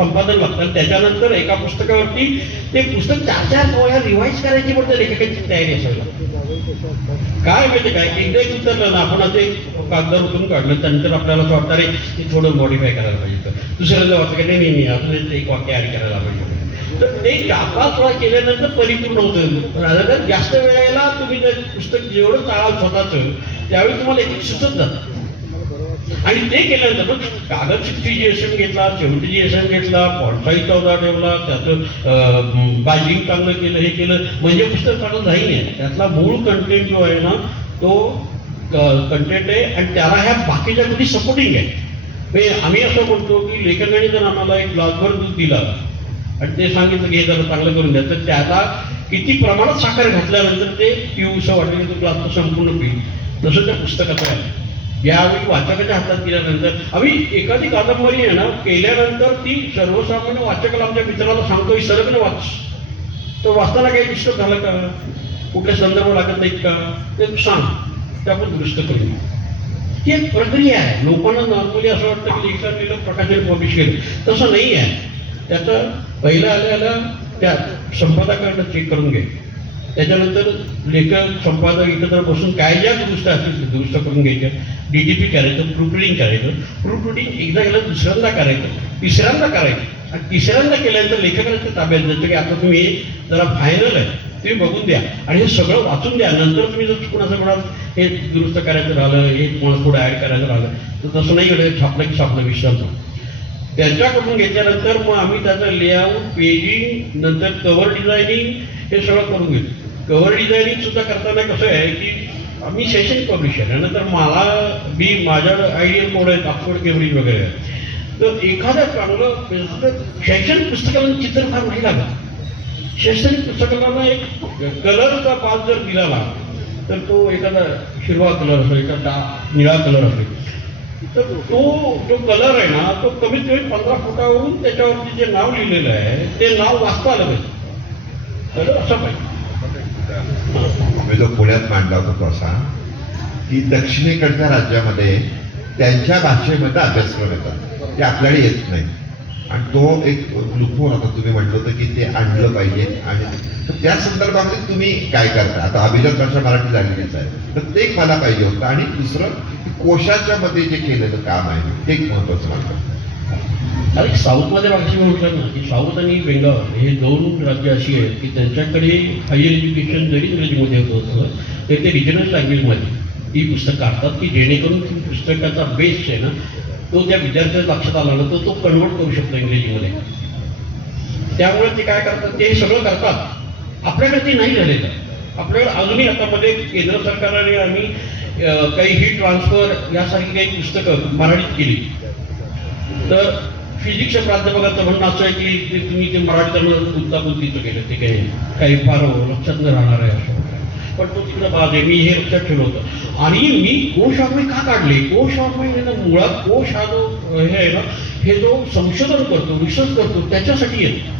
संपादन लागतं आणि त्याच्यानंतर एका पुस्तकावरती ते पुस्तक 4-4 वेळा रिवाईज करायची पण त्या लेखकाची तयारी असावी लागते. काय माहिती काय की एकदा एक उतरलं ना आपण आता एक कागदावर उतरून काढलं त्यानंतर आपल्याला असं वाटतं रे ते थोडं मॉडिफाय करायला पाहिजे. दुसऱ्यांदा वाटतं की नाही असं एक वाक्य ॲड करायला पाहिजे. तर ते 4-5 वेळा केल्यानंतर परिपूर्ण होतं. रादर जास्त वेळेला तुम्ही जर पुस्तक जेवढं चाळाल स्वतःचं त्यावेळी तुम्हाला एक सुचत जातं. आणि ते केल्यानंतर मग कागद 60 GSM घेतला, 70 GSM घेतला, फॉन्ट साईज 14 ठेवला, त्याचं बाइंडिंग चांगलं केलं, हे केलं म्हणजे पुस्तक चांगलं जाईल नाही. त्यातला मूळ कंटेंट जो आहे ना तो कंटेंट आहे आणि त्याला ह्या बाकीच्या गोष्टी सपोर्टिंग आहे. म्हणजे आम्ही असं म्हणतो की लेखकाने जर आम्हाला एक ग्लासभर दूध दिला आणि ते सांगितलं की हे जरा चांगलं करून द्या तर त्याला किती प्रमाणात साखर घातल्यानंतर ते पिऊसं वाटेल तो ग्लास तो संपूर्ण पिईल. तसं त्या पुस्तकाचं आहे. यावेळी वाचकाच्या हातात दिल्यानंतर आम्ही एखादी कादंबरी आहे ना केल्यानंतर ती सर्वसामान्य वाचकाला आमच्या मित्राला सांगतो ही सरकनं वाच. तो वाचताना काही डिस्टर्ब झालं का, कुठले संदर्भ लागत नाहीत का ते सांग, ते आपण दुरुस्त करून घेऊ. ही एक प्रक्रिया आहे. लोकांना नॉर्मली असं वाटतं की लेखकाने प्रकाशन पब्लिश केलं, तसं नाही आहे. त्याचं पहिलं आल्याला त्या संपादकांना चेक करून घे, त्याच्यानंतर लेखक संपादक एकत्र बसून काय ज्या दुरुस्त असतील ते दुरुस्त करून घ्यायच्या. DTP करायचं, प्रूफ रिडिंग करायचं, प्रूफ रिडिंग एकदा केलं दुसऱ्यांदा करायचं, तिसऱ्यांदा करायचं आणि तिसऱ्यांदा केल्यानंतर लेखकाला ते ताब्यात द्यायचं की आता तुम्ही जरा फायनल आहे तुम्ही बघून द्या आणि हे सगळं वाचून द्या. नंतर तुम्ही जर कुणाचं म्हणाल हे दुरुस्त करायचं राहिलं, हे तुम्हाला पुढे ॲड करायचं राहिलं तर तसं नाही एवढं छापलं की छापलं विश्रांत. त्यांच्याकडून घेतल्यानंतर मग आम्ही त्याचं लेआउट, पेजिंग, नंतर कव्हर डिझायनिंग हे सगळं करून घेतो. कव्हर डिझायनिंग सुद्धा करताना कसं आहे की आम्ही शैक्षणिक पब्लिशर आहे, नंतर माझ्या आयडियल कोड आहेत ऑक्सफोर्ड केम्ब्रिज वगैरे. तर एखाद्या चांगलं शैक्षणिक पुस्तकाला चित्र फार नाही लागत. शैक्षणिक पुस्तकाला एक कलरचा पास जर दिला तर तो एखादा हिरवा कलर असेल, एखादा निळा कलर असेल तर तो जो कलर आहे ना तो कमीत कमी 15 फुटावरून त्याच्यावरती जे नाव लिहिलेलं आहे ते नाव वाचता आलं पाहिजे. तर असं पाहिजे. मी जो पुण्यात मांडला होता तो असा की दक्षिणेकडच्या राज्यामध्ये त्यांच्या भाषेमध्ये अभ्यासक्रम येतात ते आपल्याला येत नाही आणि तो एक लुकून आता तुम्ही म्हटलं होतं की ते आणलं पाहिजे. आणि तर त्या संदर्भामध्ये तुम्ही काय करता? आता अभिजात भाषा मराठी झालेलीच आहे तर ते मला पाहिजे होतं. आणि दुसरं कोशाच्या मध्ये जे केलेलं काम आहे ते एक महत्वाचं मानतं. अरे साऊथमध्ये मागची म्हटलं ना की साऊथ आणि बेंगाल हे 2 राज्य अशी आहेत की त्यांच्याकडे हायर एज्युकेशन जरी इंग्रजीमध्ये होत असलं तरी ते रिजनल लँग्वेजमध्ये ती पुस्तकं काढतात की जेणेकरून ती पुस्तकाचा बेस आहे ना तो त्या विद्यार्थ्याच्या लक्षात आला ना तो कन्वर्ट करू शकतो इंग्रजीमध्ये. त्यामुळे ते काय करतात ते सगळं करतात. आपल्याकडे ते नाही झालेलं. आपल्याकडे अजूनही आता मध्ये केंद्र सरकारने आम्ही काही ही ट्रान्सफर यासारखी काही पुस्तकं मराठीत केली. तर फिजिक्सच्या प्राध्यापकाचं म्हणणं असं आहे की तुम्ही ते मराठीचं गुंतागुंतीचं केलं ते काही फार लक्षात न राहणार आहे असं. पण तो तिकडे बाज आहे. मी हे लक्षात ठेवलं होतं. आणि मी कोशवाङ्मय का काढले? कोशवाङ्मय ना मुळात कोश हा जो हे आहे ना हे जो संशोधन करतो, रिसर्च करतो त्याच्यासाठी येतो.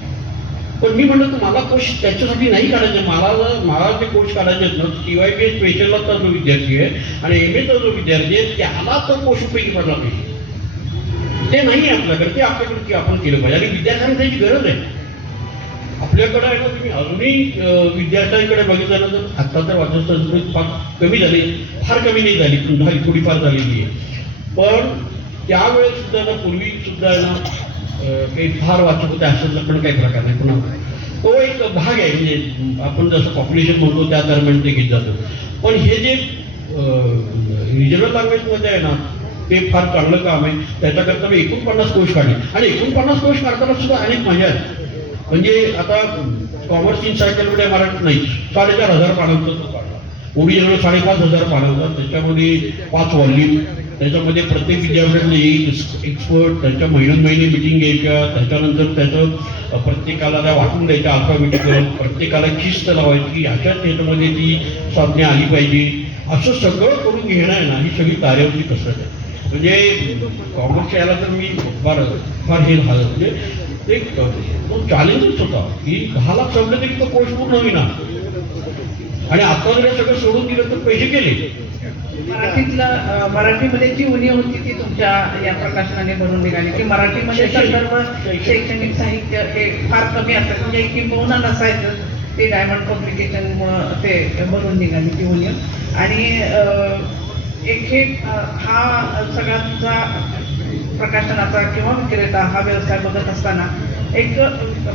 पण मी म्हणलं तर मला कोश त्याच्यासाठी नाही काढायचे. मला जे कोश काढायचे आहेत ना TYPS स्पेशलचा जो विद्यार्थी आहे आणि MAचा जो विद्यार्थी आहे त्याला तर कोश उपयोगी पडला पाहिजे. ते नाही आहे आपल्याकडे. ते आपल्याकडे की आपण केलं पाहिजे आणि विद्यार्थ्यांना त्याची गरज आहे. आपल्याकडे आहे ना तुम्ही अजूनही विद्यार्थ्यांकडे बघितलं ना तर आत्ता तर वाचन संस्कृती फार कमी झाली, फार कमी नाही झाली पण झाली थोडीफार झालेली आहे. पण त्यावेळेस सुद्धा ना पूर्वी सुद्धा आहे ना काही फार वाचक होते असेल पण काही प्रकार नाही. पुन्हा तो एक भाग आहे म्हणजे आपण जसं पॉप्युलेशन म्हणतो त्या दरम्यान ते घेत जातो. पण हे जे रिजनल लँग्वेजमध्ये आहे ना ते फार चांगलं काम आहे. त्याच्याकरता मी 49 कोश काढले आणि 49 कोश काढताना सुद्धा अनेक मजा आहे. म्हणजे आता कॉमर्स इन्सायक्लोपीडिया मराठीत नाही 4,500 पानांचा तो काढला. ओरिजिनल 5,500 पानांचा. त्याच्यामध्ये 5 व्हॉल्यूम. त्याच्यामध्ये प्रत्येक विद्यापीठातले एक्सपर्ट त्यांच्या महिने मिटिंग घ्यायच्या. त्याच्यानंतर त्याचं प्रत्येकाला त्या वाटून द्यायच्या अल्फाबेटिकल. प्रत्येकाला शिस्त लावायची की ह्याच्यात त्याच्यामध्ये ती साधने आली पाहिजे. असं सगळं करून घेणं आहे ना ही सगळी कार्यावरची कसरत आहे. म्हणजे कॉमर्स यायला तर मी फार हे झालं. म्हणजे ते तो चॅलेंजच होता की 10 लाख संपले तरी तो कोर्स पूर्ण होईना. आणि आता जर सगळं सोडून दिलं तर पैसे गेले. मराठीमध्ये जी उणी होती ती तुमच्या या प्रकाशनाने भरून निघाली की मराठीमध्ये संदर्भ शैक्षणिक साहित्य हे फार कमी असतं म्हणजे किंबहुना नसायचं ते डायमंड पब्लिकेशनमुळं ते भरून निघाली ती उणी. आणि एक हा सगळा तुमचा प्रकाशनाचा किंवा विक्रेता हा व्यवसाय बघत असताना एक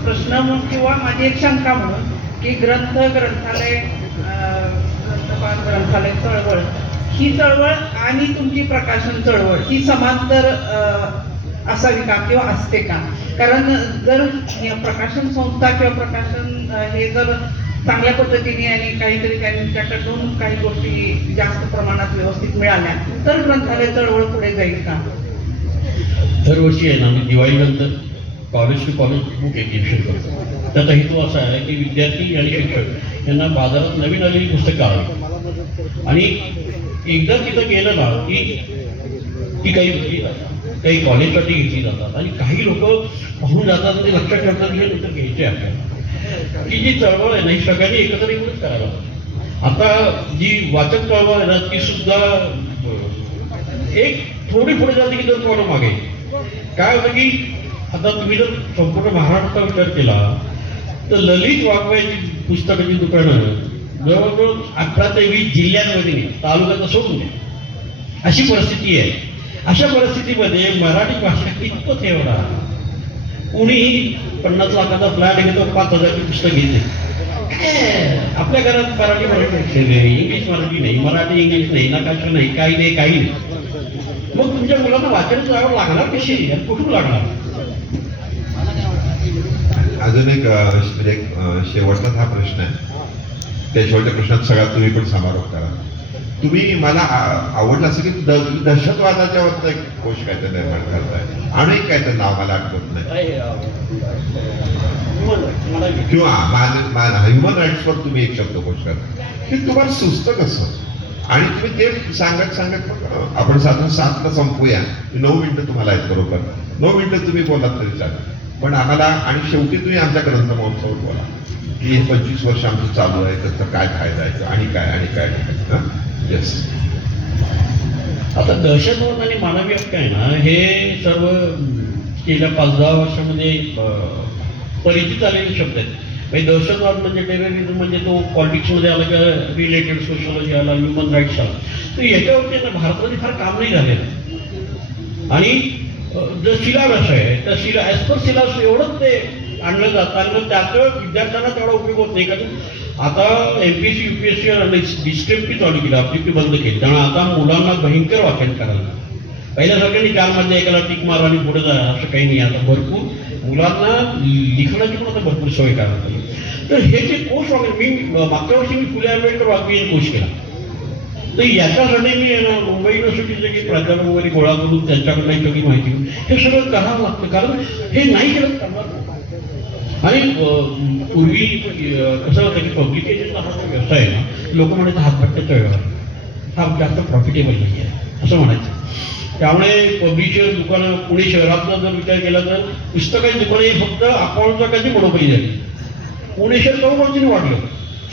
प्रश्न किंवा माझी एक शंका म्हणून की ग्रंथालय चळवळ ही चळवळ आणि तुमची प्रकाशन चळवळ ही समांतर असावी का किंवा असते का? कारण जर प्रकाशन संस्था किंवा प्रकाशन हे जर चांगल्या पद्धतीने आणि काहीतरी त्यांच्याकडून काही गोष्टी जास्त प्रमाणात व्यवस्थित मिळाल्या तर ग्रंथालय चळवळ पुढे जाईल का? दरवर्षी आहे ना मी दिवाळीनंतर college to college book exhibition करतो. त्याचा हेतू असा आहे की विद्यार्थी आणि शिक्षक यांना बाजारात नवीन आलेली पुस्तकं आली आणि एकदा तिथं गेलं ना की ती काही कॉलेजसाठी घेतली जातात आणि काही लोक पाहून जातात आणि लक्षात ठेवतात की हे पुस्तक घ्यायचे आपल्याला. ती जी चळवळ आहे ना ही सगळ्यांनी एकत्र येऊनच करायला पाहिजे. आता जी वाचक चळवळ आहे ना ती सुद्धा एक थोडी पुढे जाते की दोन पावलं मागे. काय होतं की आता तुम्ही जर संपूर्ण महाराष्ट्राचा विचार केला तर ललित वाङ्मयाची पुस्तकाची दुकानं जवळजवळ 18 ते 20 जिल्ह्यांमध्ये तालुक्यात सोडून द्या अशी परिस्थिती आहे. अशा परिस्थितीमध्ये मराठी भाषा कितपत एवढा कुणीही 50 लाखाचा फ्लॅट घेतो 5,000ची पुस्तक घेते. आपल्या घरात मराठी नाही, इंग्लिश मराठी नाही, मराठी इंग्लिश नाही, नकाशा नाही, काही नाही, काही नाही. मग तुमच्या मुलांना वाचन आवड लागणार कशी आणि कुठून लागणार? अजून एक म्हणजे शेवटचाच हा प्रश्न आहे. त्या शेवटच्या प्रश्नात सगळ्यात तुम्ही पण समारोप करा. तुम्ही मला आवडलं असं की दहशतवादाच्या वरचा एक कोश काहीतरी निर्माण करताय आणि एक काहीतरी नाव मला आठवत नाही किंवा ह्युमन राईट्सवर तुम्ही एक शब्दकोश करता. की तुम्हाला सुचतं कसं? आणि तुम्ही ते सांगत मग आपण साधारण 7ला संपूया. 9 मिनिटं तुम्हाला आहेत बरोबर. 9 मिनिटं तुम्ही बोलात तरी चालेल. पण आम्हाला आणि शेवटी तुम्ही आमच्या ग्रंथ महोत्सवात बोला की 25 वर्ष आमचं चालू आहे त्याचा काय फायदा आहे आणि काय येस. आता दहशतवाद आणि मानवी हक्क आहे ना हे सर्व गेल्या 5-10 वर्षामध्ये परिचित आलेले शब्द आहेत. म्हणजे दहशतवाद म्हणजे टेररिझम म्हणजे तो पॉलिटिक्समध्ये आला का रिलेटेड सोशलॉजी आला, ह्युमन राईट्स आला. तर याच्यावरती ना भारतामध्ये फार काम नाही झालेलं. आणि जो सिलेबस आहे त्या ॲज पर सिलेबस एवढंच ते आणलं जातं आणि त्याचं विद्यार्थ्यांना तेवढा उपयोग होत नाही. कारण आता MPSC UPSC डिस्ट्रिक्टही चालू केली, आपली बंद केली. त्यामुळे आता मुलांना भयंकर वाचन करायला पहिल्यासारख्याने 4 मध्ये एकाला टिक मार आणि पुढे जा असं काही नाही. आता भरपूर मुलांना लिखाणाची पण आता भरपूर सवय करायला पाहिजे. तर हे जे कोर्स वगैरे मी मागच्या वर्षी मी फुले आंबेडकर वाङ्मय कोर्स केला. तर याच्यासाठी मी मुंबई युनिव्हर्सिटीचे काही प्राध्यापक वगैरे गोळा करून त्यांच्याकडनं सगळी माहिती घेऊन हे सगळं करावं लागतं. कारण हे नाही केलं करणार. आणि पूर्वी कसं होतं की पब्लिकेशनचा हा जो व्यवसाय आहे ना लोक म्हणायचं हातभट्ट्याचा व्यवहार हा जास्त प्रॉफिटेबल नाही आहे असं म्हणायचं. त्यामुळे पब्लिशर दुकानं पुणे शहरातला जर विचार केला तर पुस्तकाची दुकानं ही फक्त अकाउंटची मोनोपली झाली. पुणे शहर चौपटीने वाढलं.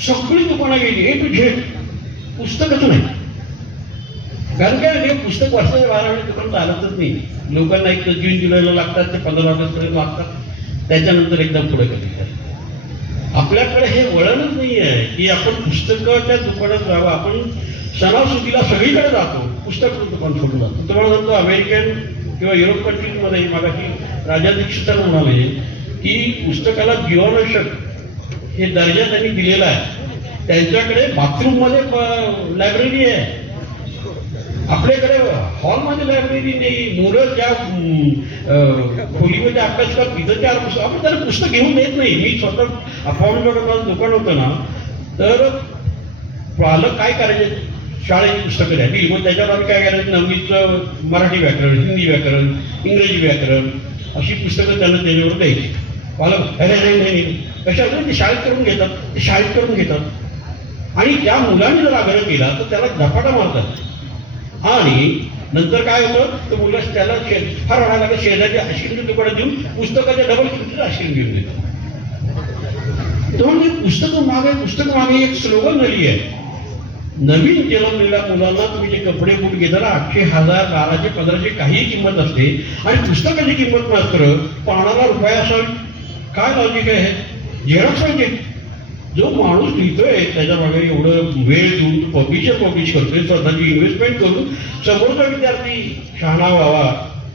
सगळी दुकानं गेली A to Z. पुस्तकच नाही. कारण काय हे पुस्तक वर्षाच्या 12 महिने दुकान चालतच नाही. लोकांना एक तर जून जुलैला लागतात ते 15 ऑगस्टपर्यंत लागतात. त्याच्यानंतर एकदम पुढे कधी. आपल्याकडे हे वळणच नाही आहे की आपण पुस्तकाच्या दुकानात जावं. आपण सणासुदीला सगळीकडे जातो, पुस्तक दुकान सोडून जातो. तुम्हाला सांगतो अमेरिकन किंवा युरोप कंट्रीजमध्ये मागाशी राजा दीक्षित म्हणाले की पुस्तकाला जीवनावश्यक हे दर्जा त्यांनी दिलेला आहे. त्यांच्याकडे बाथरूममध्ये लायब्ररी आहे. आपल्याकडे हॉलमध्ये लायब्ररी नाही. मुलं ज्या खोलीमध्ये अभ्यास करतात तिथं 4 पुस्तक आपण त्याला पुस्तक घेऊन देत नाही. मी स्वतः अपार्टमेंट दुकान होतं ना तर पालक काय करायचे शाळेची पुस्तकं द्यावी. मग त्याच्यावर आम्ही काय करायचं 9वीचं मराठी व्याकरण, हिंदी व्याकरण, इंग्रजी व्याकरण अशी पुस्तकं त्यांना त्याच्यावर द्यायची. पालक अरे नाही कशाला ते शाळेत करून घेतात. आणि त्या मुलांनी जर आग्रह केला तर त्याला झपाटा मारतात. आणि नंतर काय होतं तर मुलं त्याला फार वाढायला लागलं शेजारच्या आईस्क्रीमच्या दुकानात देऊन पुस्तकाच्या डबल किमतीचं आईस्क्रीम घेऊन देतात. तर म्हणजे पुस्तक मागे एक स्लोगन झाली आहे नवीन जन्मलेल्या मुलांना तुम्ही जे कपडे बूट घेताना 800, 1000, 1200, 1500 काही किंमत असते आणि पुस्तकाची किंमत मात्र पानाला रुपये असावी. काय लॉजिक आहे? झेरॉक्स म्हणजे जो माणूस लिहितोय त्याच्या मागे एवढं वेळ देऊन पब्लिश करतोय, स्वतःची इन्व्हेस्टमेंट करून समोरचा विद्यार्थी शहाणा व्हावा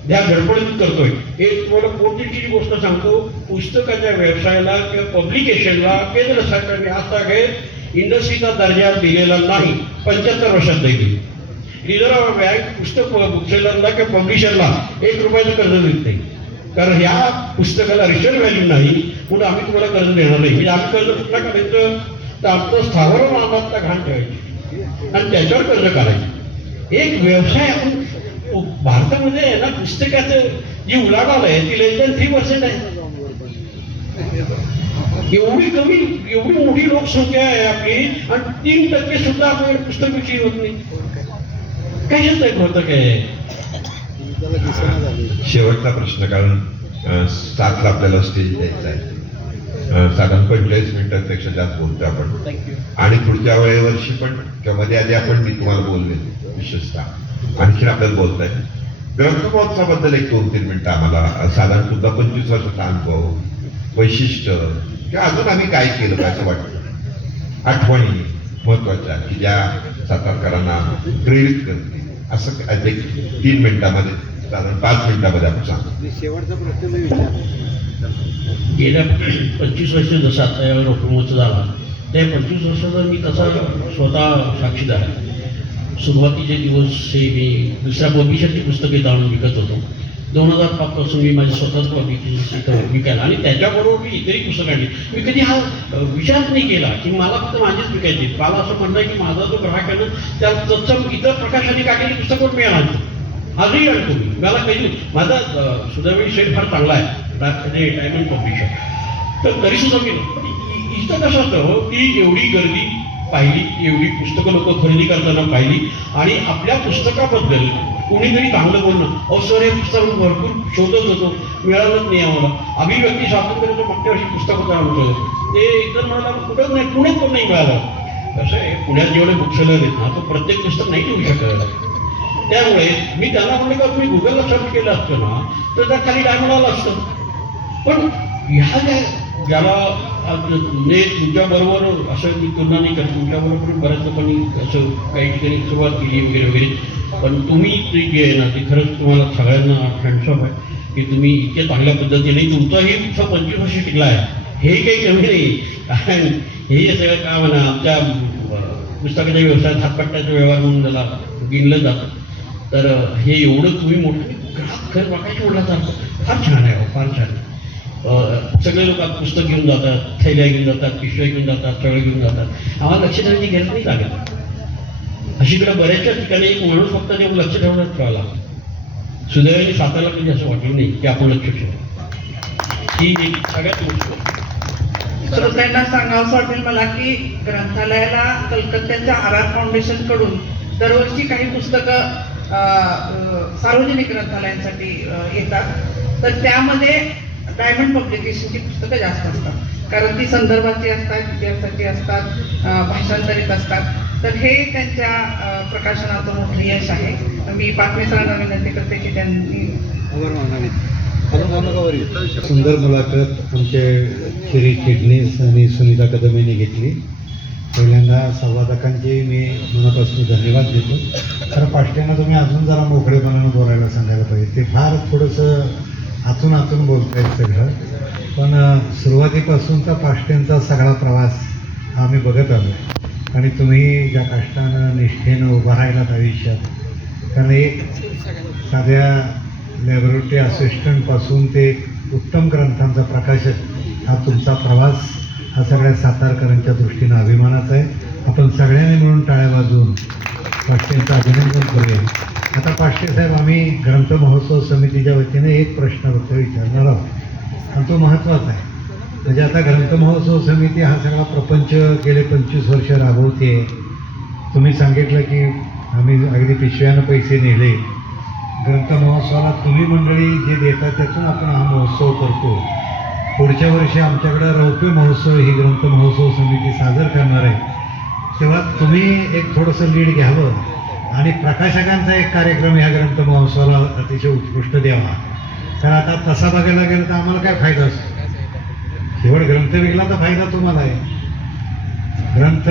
त्या धडपडीत करतोय. एक तुम्हाला पोटतिडकीची गोष्ट सांगतो. पुस्तकाच्या व्यवसायाला किंवा पब्लिकेशनला केंद्र सरकारने आजतागत इंडस्ट्रीचा दर्जा दिलेला नाही. 75 वर्षात दिली. रिझर्व्ह बँक पुस्तक बुकसेलरला किंवा पब्लिशरला 1 रुपयाचं कर्ज देत नाही, कारण ह्या पुस्तकाला रिसेल व्हॅल्यू नाही म्हणून आम्ही तुम्हाला कर्ज देणार नाही. म्हणजे आम्ही कर्ज कुठला करायचं तर आमचं स्थावर मालमत्ता घाण ठेवायची आणि त्याच्यावर कर्ज करायचं. एक व्यवसाय आपण भारतामध्ये आहे ना, पुस्तकाचं जी उलाढाल आहे ती लेस दॅन 3% आहे. एवढी मोठी लोकसंख्या आहे आपली आणि 3% सुद्धा आपल्याकडे पुस्तक विक्री होत नाही. कशाचं होतं काय? शेवटचा प्रश्न, कारण 7ला आपल्याला स्टेज द्यायचा आहे. साधारण 45 मिनिटांपेक्षा जास्त बोलतो आपण आणि पुढच्या वर्षी पण किंवा मध्ये आधी आपण मी तुम्हाला बोलले विशेषतः आणखीन आपल्याला बोलताय. ग्रंथमहोत्सवाबद्दल 1-2-3 मिनिटं आम्हाला, साधारण सुद्धा 25 वर्षाचा अनुभव, वैशिष्ट्य किंवा अजून आम्ही काय केलं असं वाटतं, आठवणी महत्वाच्या की ज्या सातारकरांना प्रेरित करतील असं 3 मिनिटामध्ये, साधारण 5 मिनिटामध्ये आपण सांगतो. शेवटचा प्रश्न मी विचारतो. गेल्या 25 वर्ष जसा आता यावर उपमोर्चा झाला त्या 25 वर्षाचा मी तसा स्वतः साक्षीदार आहे. सुरुवातीचे दिवस हे मी दुसऱ्या पब्लिशरची पुस्तके जाणून विकत होतो. 2005 पासून मी माझ्या स्वतःच पब्लिकेशन विकायला आणि त्याच्याबरोबर मी इतरही पुस्तकं आणली. मी कधी हा विचारच नाही केला की मला फक्त माझीच विकायची. मला असं म्हणणं आहे की माझा जो ग्राहक आहे ना त्या तत्सम इतर प्रकाशाने काढलेली पुस्तकं मी आणतो, आजही आणतो मी. मला काही माझा सुदैवी शेड फार चांगला आहे, डायमंड पब्लिशर, तर तरीसुद्धा मी इथं कसं होतं की एवढी गर्दी पाहिली, एवढी पुस्तकं लोक खरेदी करताना पाहिली आणि आपल्या पुस्तकाबद्दल कोणीतरी चांगलं बोलणं, सर हे पुस्तक भरपूर शोधत होतो, मिळालंच नाही आम्हाला. अभिव्यक्ती स्वातंत्र्याचं मागच्या वर्षी पुस्तक होतं आमचं, ते इतर मला कुठंच नाही, पुण्यात पण नाही मिळालं. कसं आहे, पुण्यात जेवढे बुकसेलर आहेत ना तो प्रत्येक पुस्तक नाही ठेवू शकत. त्यामुळे मी त्यांना म्हणलं का तुम्ही गुगलला सर्च केलं असतं ना तर त्या खाली डायमंड आलं असतं. पण ह्या ज्याला म्हणजे तुमच्याबरोबर असं मी तुलना नाही करत, तुमच्याबरोबर बऱ्याच लोकांनी असं काही ठिकाणी सुरुवात केली वगैरे वगैरे, पण तुम्ही ते जे आहे ना ते खरंच तुम्हाला सगळ्यांना हँडसअप आहे की तुम्ही इतक्या चांगल्या पद्धतीने तुमचाही 25 वर्ष टिकला आहे. हे काही कमी नाही, कारण हे सगळं काम आहे ना आमच्या पुस्तकाच्या व्यवसायात हातपट्ट्याचा व्यवहार म्हणून त्याला गिनलं जातं. तर हे एवढं तुम्ही मोठं ग्राहक खरं वाकायचं म्हटलं फार छान आहे, फार छान आहे. सगळे लोक पुस्तक घेऊन जातात, थैल्या घेऊन जातात, पिशव्या घेऊन जातात, सगळे घेऊन जातात. आम्हाला लक्ष ठेवण्याची गरज नाही लागत. अशीकडे बऱ्याचशा ठिकाणी एक माणूस फक्त ते लक्ष ठेवण्यात राहिला. सुदैवाने सातारला कधी असं वाटलं नाही की आपण लक्ष ठेवू. ही एक सगळ्यात गोष्ट. श्रोत्यांना सांगावंसं वाटेल मला की ग्रंथालयाला कलकत्त्याच्या RR फाउंडेशन कडून दरवर्षी काही पुस्तकं सार्वजनिक ग्रंथालयांसाठी येतात. तर त्यामध्ये डायमंड पब्लिकेशनची पुस्तकं जास्त असतात, कारण ती संदर्भाची असतात, इतिहासाची असतात, भाषांतरित असतात. तर हे त्यांच्या प्रकाशनाचं मोठं यश आहे. मी बातमी सरांना विनंती करते की त्यांनी सुंदर मुलाखत आमचे श्री चिटणीस आणि सुनीता कदम यांनी घेतली. पहिल्यांदा संवादकांचे मी मनापासून धन्यवाद देतो. तर पाष्ट्यांना तुम्ही अजून जरा मोकळेपणानं बोलायला सांगायला पाहिजे. ते फार थोडंसं आतून बोलत आहेत सगळं, पण सुरुवातीपासूनचा पाष्ट्यांचा सगळा प्रवास आम्ही बघत आलो आणि तुम्ही ज्या कष्टानं निष्ठेनं उभं राहिलात आयुष्यात, कारण एक साध्या लॅबोरेटरी असिस्टंटपासून ते उत्तम ग्रंथांचा प्रकाशक हा तुमचा प्रवास हा सगळ्या सातारकरांच्या दृष्टीनं अभिमानाचा आहे. आपण सगळ्यांनी मिळून टाळ्या वाजवून पाष्ट्यांचं अभिनंदन करूया. आता पाष्ट्ये साहेब, आम्ही ग्रंथ महोत्सव समितीच्या वतीने एक प्रश्न फक्त विचारणार आहोत आणि तो महत्त्वाचा आहे. म्हणजे आता ग्रंथ महोत्सव समिती हा सगळा प्रपंच गेले 25 वर्ष राबवते. तुम्ही सांगितलं की आम्ही अगदी पिशव्यानं पैसे नेले. ग्रंथ महोत्सवाला तुम्ही मंडळी जे देतात त्यातून आपण हा महोत्सव करतो. पुढच्या वर्षी आमच्याकडं रौप्य महोत्सव ही ग्रंथ महोत्सव समिती सादर करणार आहे. तेव्हा तुम्ही एक थोडंसं लीड घ्यावं आणि प्रकाशकांचा एक कार्यक्रम ह्या ग्रंथ महोत्सवाला अतिशय उत्कृष्ट द्यावा. तर आता तसा बघायला गेलं तर आम्हाला काय फायदा असतो? केवळ ग्रंथ विकला तर फायदा तुम्हाला आहे. ग्रंथ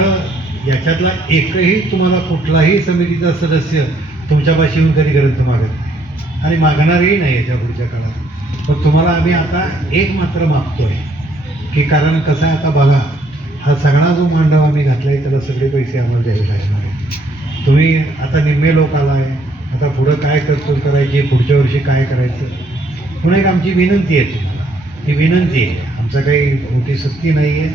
याच्यातला एकही तुम्हाला कुठलाही समितीचा सदस्य तुमच्यापाशी येऊन कधी ग्रंथ मागत नाही आणि मागणारही नाही याच्या पुढच्या काळात. पण तुम्हाला आम्ही आता एक मात्र मागतोय की कारण कसं आहे आता बघा, हा सगळा जो मांडव आम्ही घातलाय त्याला सगळे पैसे आम्हाला द्यावे लागणार आहे. तुम्ही आता निम्मे लोक आलाय, आता पुढं काय तरतूद करायची, पुढच्या वर्षी काय करायचं. पुन्हा एक आमची विनंती आहे तुम्हाला, ही विनंती आहे, आमचा काही मोठी सक्ती नाही आहे,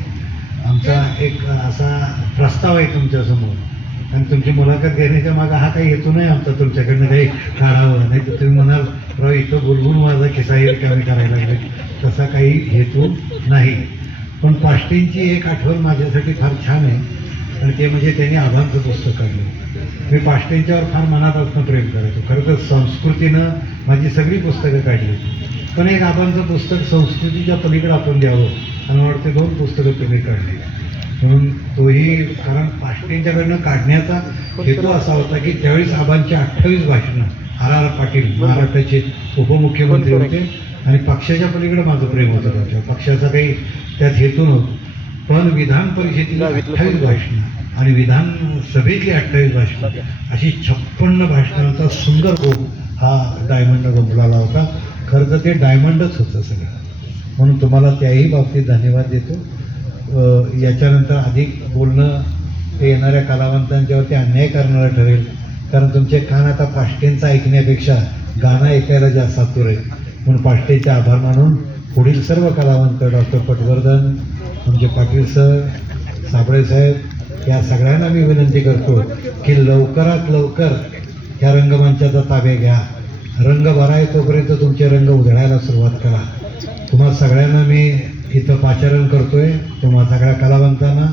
आमचा एक असा प्रस्ताव आहे तुमच्यासमोर आणि तुमची मुलाखत घेण्याच्या मागं हा काही हेतू नाही आमचा तुमच्याकडनं काही काढावं, नाही तर तुम्ही म्हणाल राव इथं बोलवून माझा खिस्सा कमी करायला लागले, तसा काही हेतू नाही. पण पाष्टेंची एक आठवण माझ्यासाठी फार छान आहे आणि ते म्हणजे त्यांनी आबांचं पुस्तक काढलं. मी पाष्टेंच्यावर फार मनापासून प्रेम करायचो. खरं तर संस्कृतीनं माझी सगळी पुस्तकं काढली, पण एक आबांचं पुस्तक संस्कृतीच्या पलीकडे आपण द्यावं आणि वाटते 2 पुस्तकं तुम्ही काढली. म्हणून तोही कारण पाष्टेंच्याकडनं काढण्याचा हेतू असा होता की त्यावेळेस आबांची 28 भाषणं, R.R. पाटील महाराष्ट्राचे उपमुख्यमंत्री होते आणि पक्षाच्या पलीकडे माझं प्रेम होतं त्यांच्या, पक्षाचा काही त्यात हेतू नव्हतं. पण विधान परिषदेला 28 भाषणं आणि विधानसभेतली 28 भाषणं अशी 56 भाषणांचा सुंदर गोप हा डायमंड गंभलाला होता. खरं तर ते डायमंडच होतं सगळं, म्हणून तुम्हाला त्याही बाबतीत धन्यवाद देतो. याच्यानंतर अधिक बोलणं ते येणाऱ्या कलावंतांच्यावरती अन्याय करणारं ठरेल, कारण तुमचे कान आता पाष्टेंचं ऐकण्यापेक्षा गाणं ऐकायला जास्त आतुर आहे. म्हणून पाष्टेचे आभार मानून पुढील सर्व कलावंत, डॉक्टर पटवर्धन, आमचे पाटील सर, साबळे साहेब, या सगळ्यांना मी विनंती करतो की लवकरात लवकर या रंगमंचाचा ताब्या घ्या. रंग भराय तोपर्यंत तुमचे रंग उधळायला सुरुवात करा. तुम्हा सगळ्यांना मी इथं पाचारण करतोय, तुम्हा सगळ्या कलावंतांना